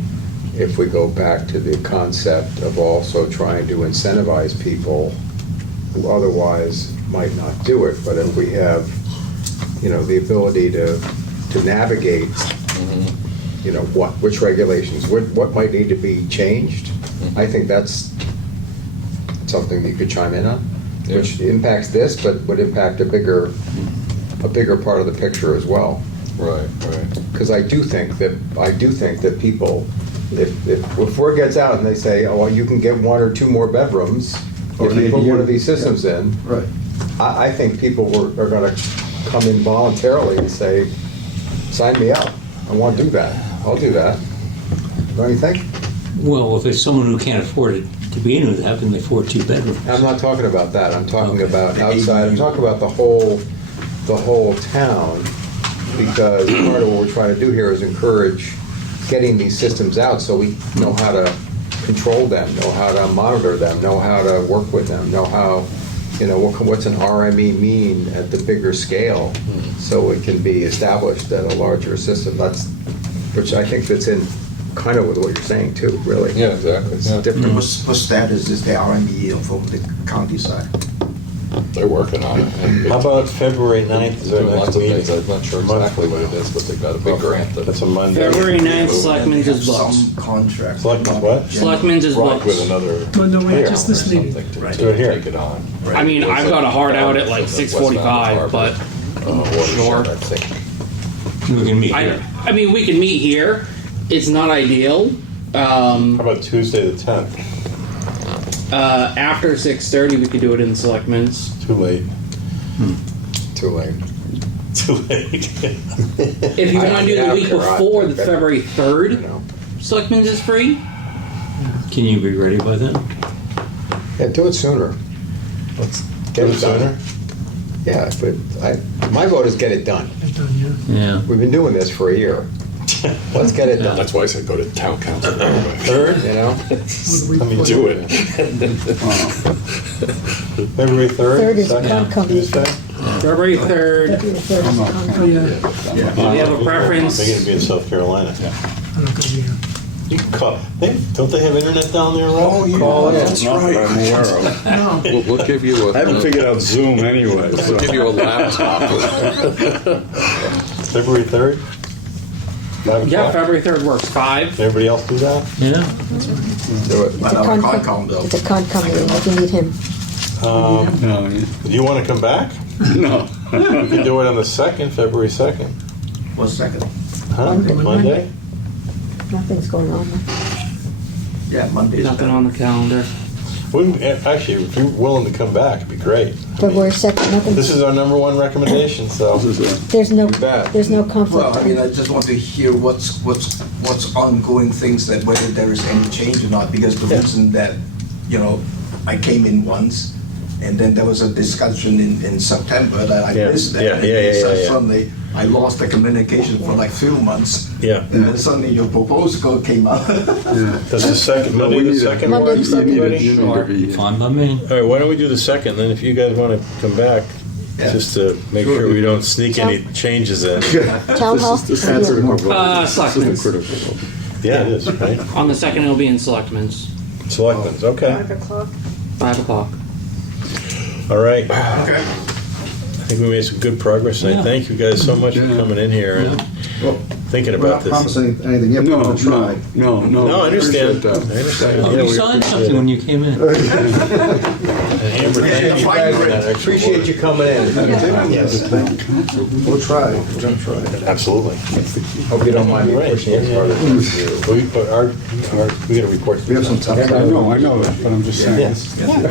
if we go back to the concept of also trying to incentivize people who otherwise might not do it. But if we have, the ability to navigate, which regulations, what might need to be changed, I think that's something that you could chime in on, which impacts this, but would impact a bigger part of the picture as well. Right. Because I do think that people, if word gets out and they say, oh, well, you can get one or two more bedrooms Or if you an put ADU. one of these systems in, Right. I think people are going to come in voluntarily and say, sign me up. I want to do that. I'll do that. Don't you think? Well, if it's someone who can't afford it to begin with, how can they afford 2 bedrooms? I'm not talking about that. I'm talking about outside. I'm talking about the whole town, because part of what we're trying to do here is encourage getting these systems out so we know how to control them, know how to monitor them, know how to work with them, know how, what's an RME mean at the bigger scale, so it can be established at a larger system. Which I think fits in kind of with what you're saying too, really. Yeah, exactly. It's different. what status is the RME from the county side? They're working on it. And How about February 9th? Is they're our doing lots next of meeting? things. I'm not sure exactly what it is, but they've got a big grant. That's a Monday. February 9th, Selectmen's is booked. Some contracts. Selectmen's what? Selectmen's is Right, booked. with another. Well, no, wait, Here. just this meeting. Something to Do it here. take it on. I mean, I've got a hard out at like 6:45, but sure. I think. We can meet here. I mean, we can meet here. It's not ideal. How about Tuesday the 10th? After 6:30, we could do it in Selectmen's. Too late. Too late. Too late. If you want to do the week After, before, the better. February 3rd, Selectmen's is free. Can you be ready by then? Yeah, do it sooner. Let's get it done. Yeah, but my vote is get it done. Get done, yeah. Yeah. We've been doing this for a year. Let's get it done. That's why I said go to town council. Third? You know? Let me do it. February 3rd? Third is Second Concom. Tuesday? February 3rd. February 3rd is Concom. Oh, yeah, Do you have a preference? They're going to be in South Carolina. I'm not gonna be here. You can call. Don't they have internet down there, Rob? Oh, yeah, Call in. that's right. I'm aware of. No, We'll give you a. I haven't figured out Zoom anyway, so. We'll give you a laptop. February 3rd? 5 Yeah, o'clock? February 3rd works. 5. Everybody else do that? Yeah. Do it. It's a Concom, it's a Concom meeting, if you need him. No, Do you want to come back? no. We can do it on the 2nd, February 2nd. What's second? Huh? Monday? Nothing's going on. Yeah, Monday. Nothing on the calendar. Actually, if you're willing to come back, it'd be great. February 2nd, nothing, This is our number one recommendation, so. there's no, bet. there's no conflict. Well, I mean, I just want to hear what's ongoing things, that whether there is any change or not, because the reason that, I came in once, and then there was a discussion in September that I Yeah, missed that. yeah, and yeah, yeah, so yeah. Suddenly, I lost the communication for like 2 months. Yeah. And then suddenly your proposal came out. Does the second, Monday the 2nd Monday work? the second. Everybody? You need to be here. Fine by me. All right, why don't we do the 2nd, then if you guys want to come back, Yeah. just to make sure we don't sneak any changes in. Town hall? This is the critical vote. This Selectmen's. is the critical vote. Yeah, it is, right? On the 2nd, it'll be in Selectmen's. Selectmen's, okay. 5 o'clock. All right. Okay. I think we made some good progress, and I Yeah. thank you guys so much for Yeah. coming in here and Well, thinking we're about not this. promising anything yet, but No, we'll no, try. no. No, I understand. I Appreciate that. understand. Oh, Yeah, you we signed appreciate something it. when you came in. And Amber, thank you for doing that extra Appreciate work. you coming in. Yes. We'll try, we're gonna try. Absolutely. Hope you don't mind me Right. pushing it further. We got to report. We have some tough. I know that, but I'm just saying.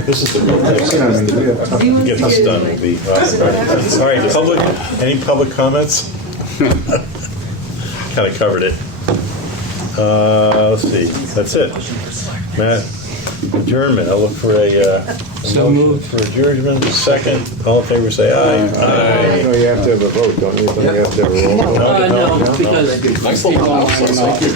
This is the real I've seen, I mean, we have tough. Get this done, will be. All right, any public comments? Kind of covered it. Let's see, that's it. Matt, adjournment, I'll look for a So motion moved. for adjournment. Second, all in favor, say aye. No, you have to have a vote, don't you? Don't you have to have a roll call? No, because Nice little house.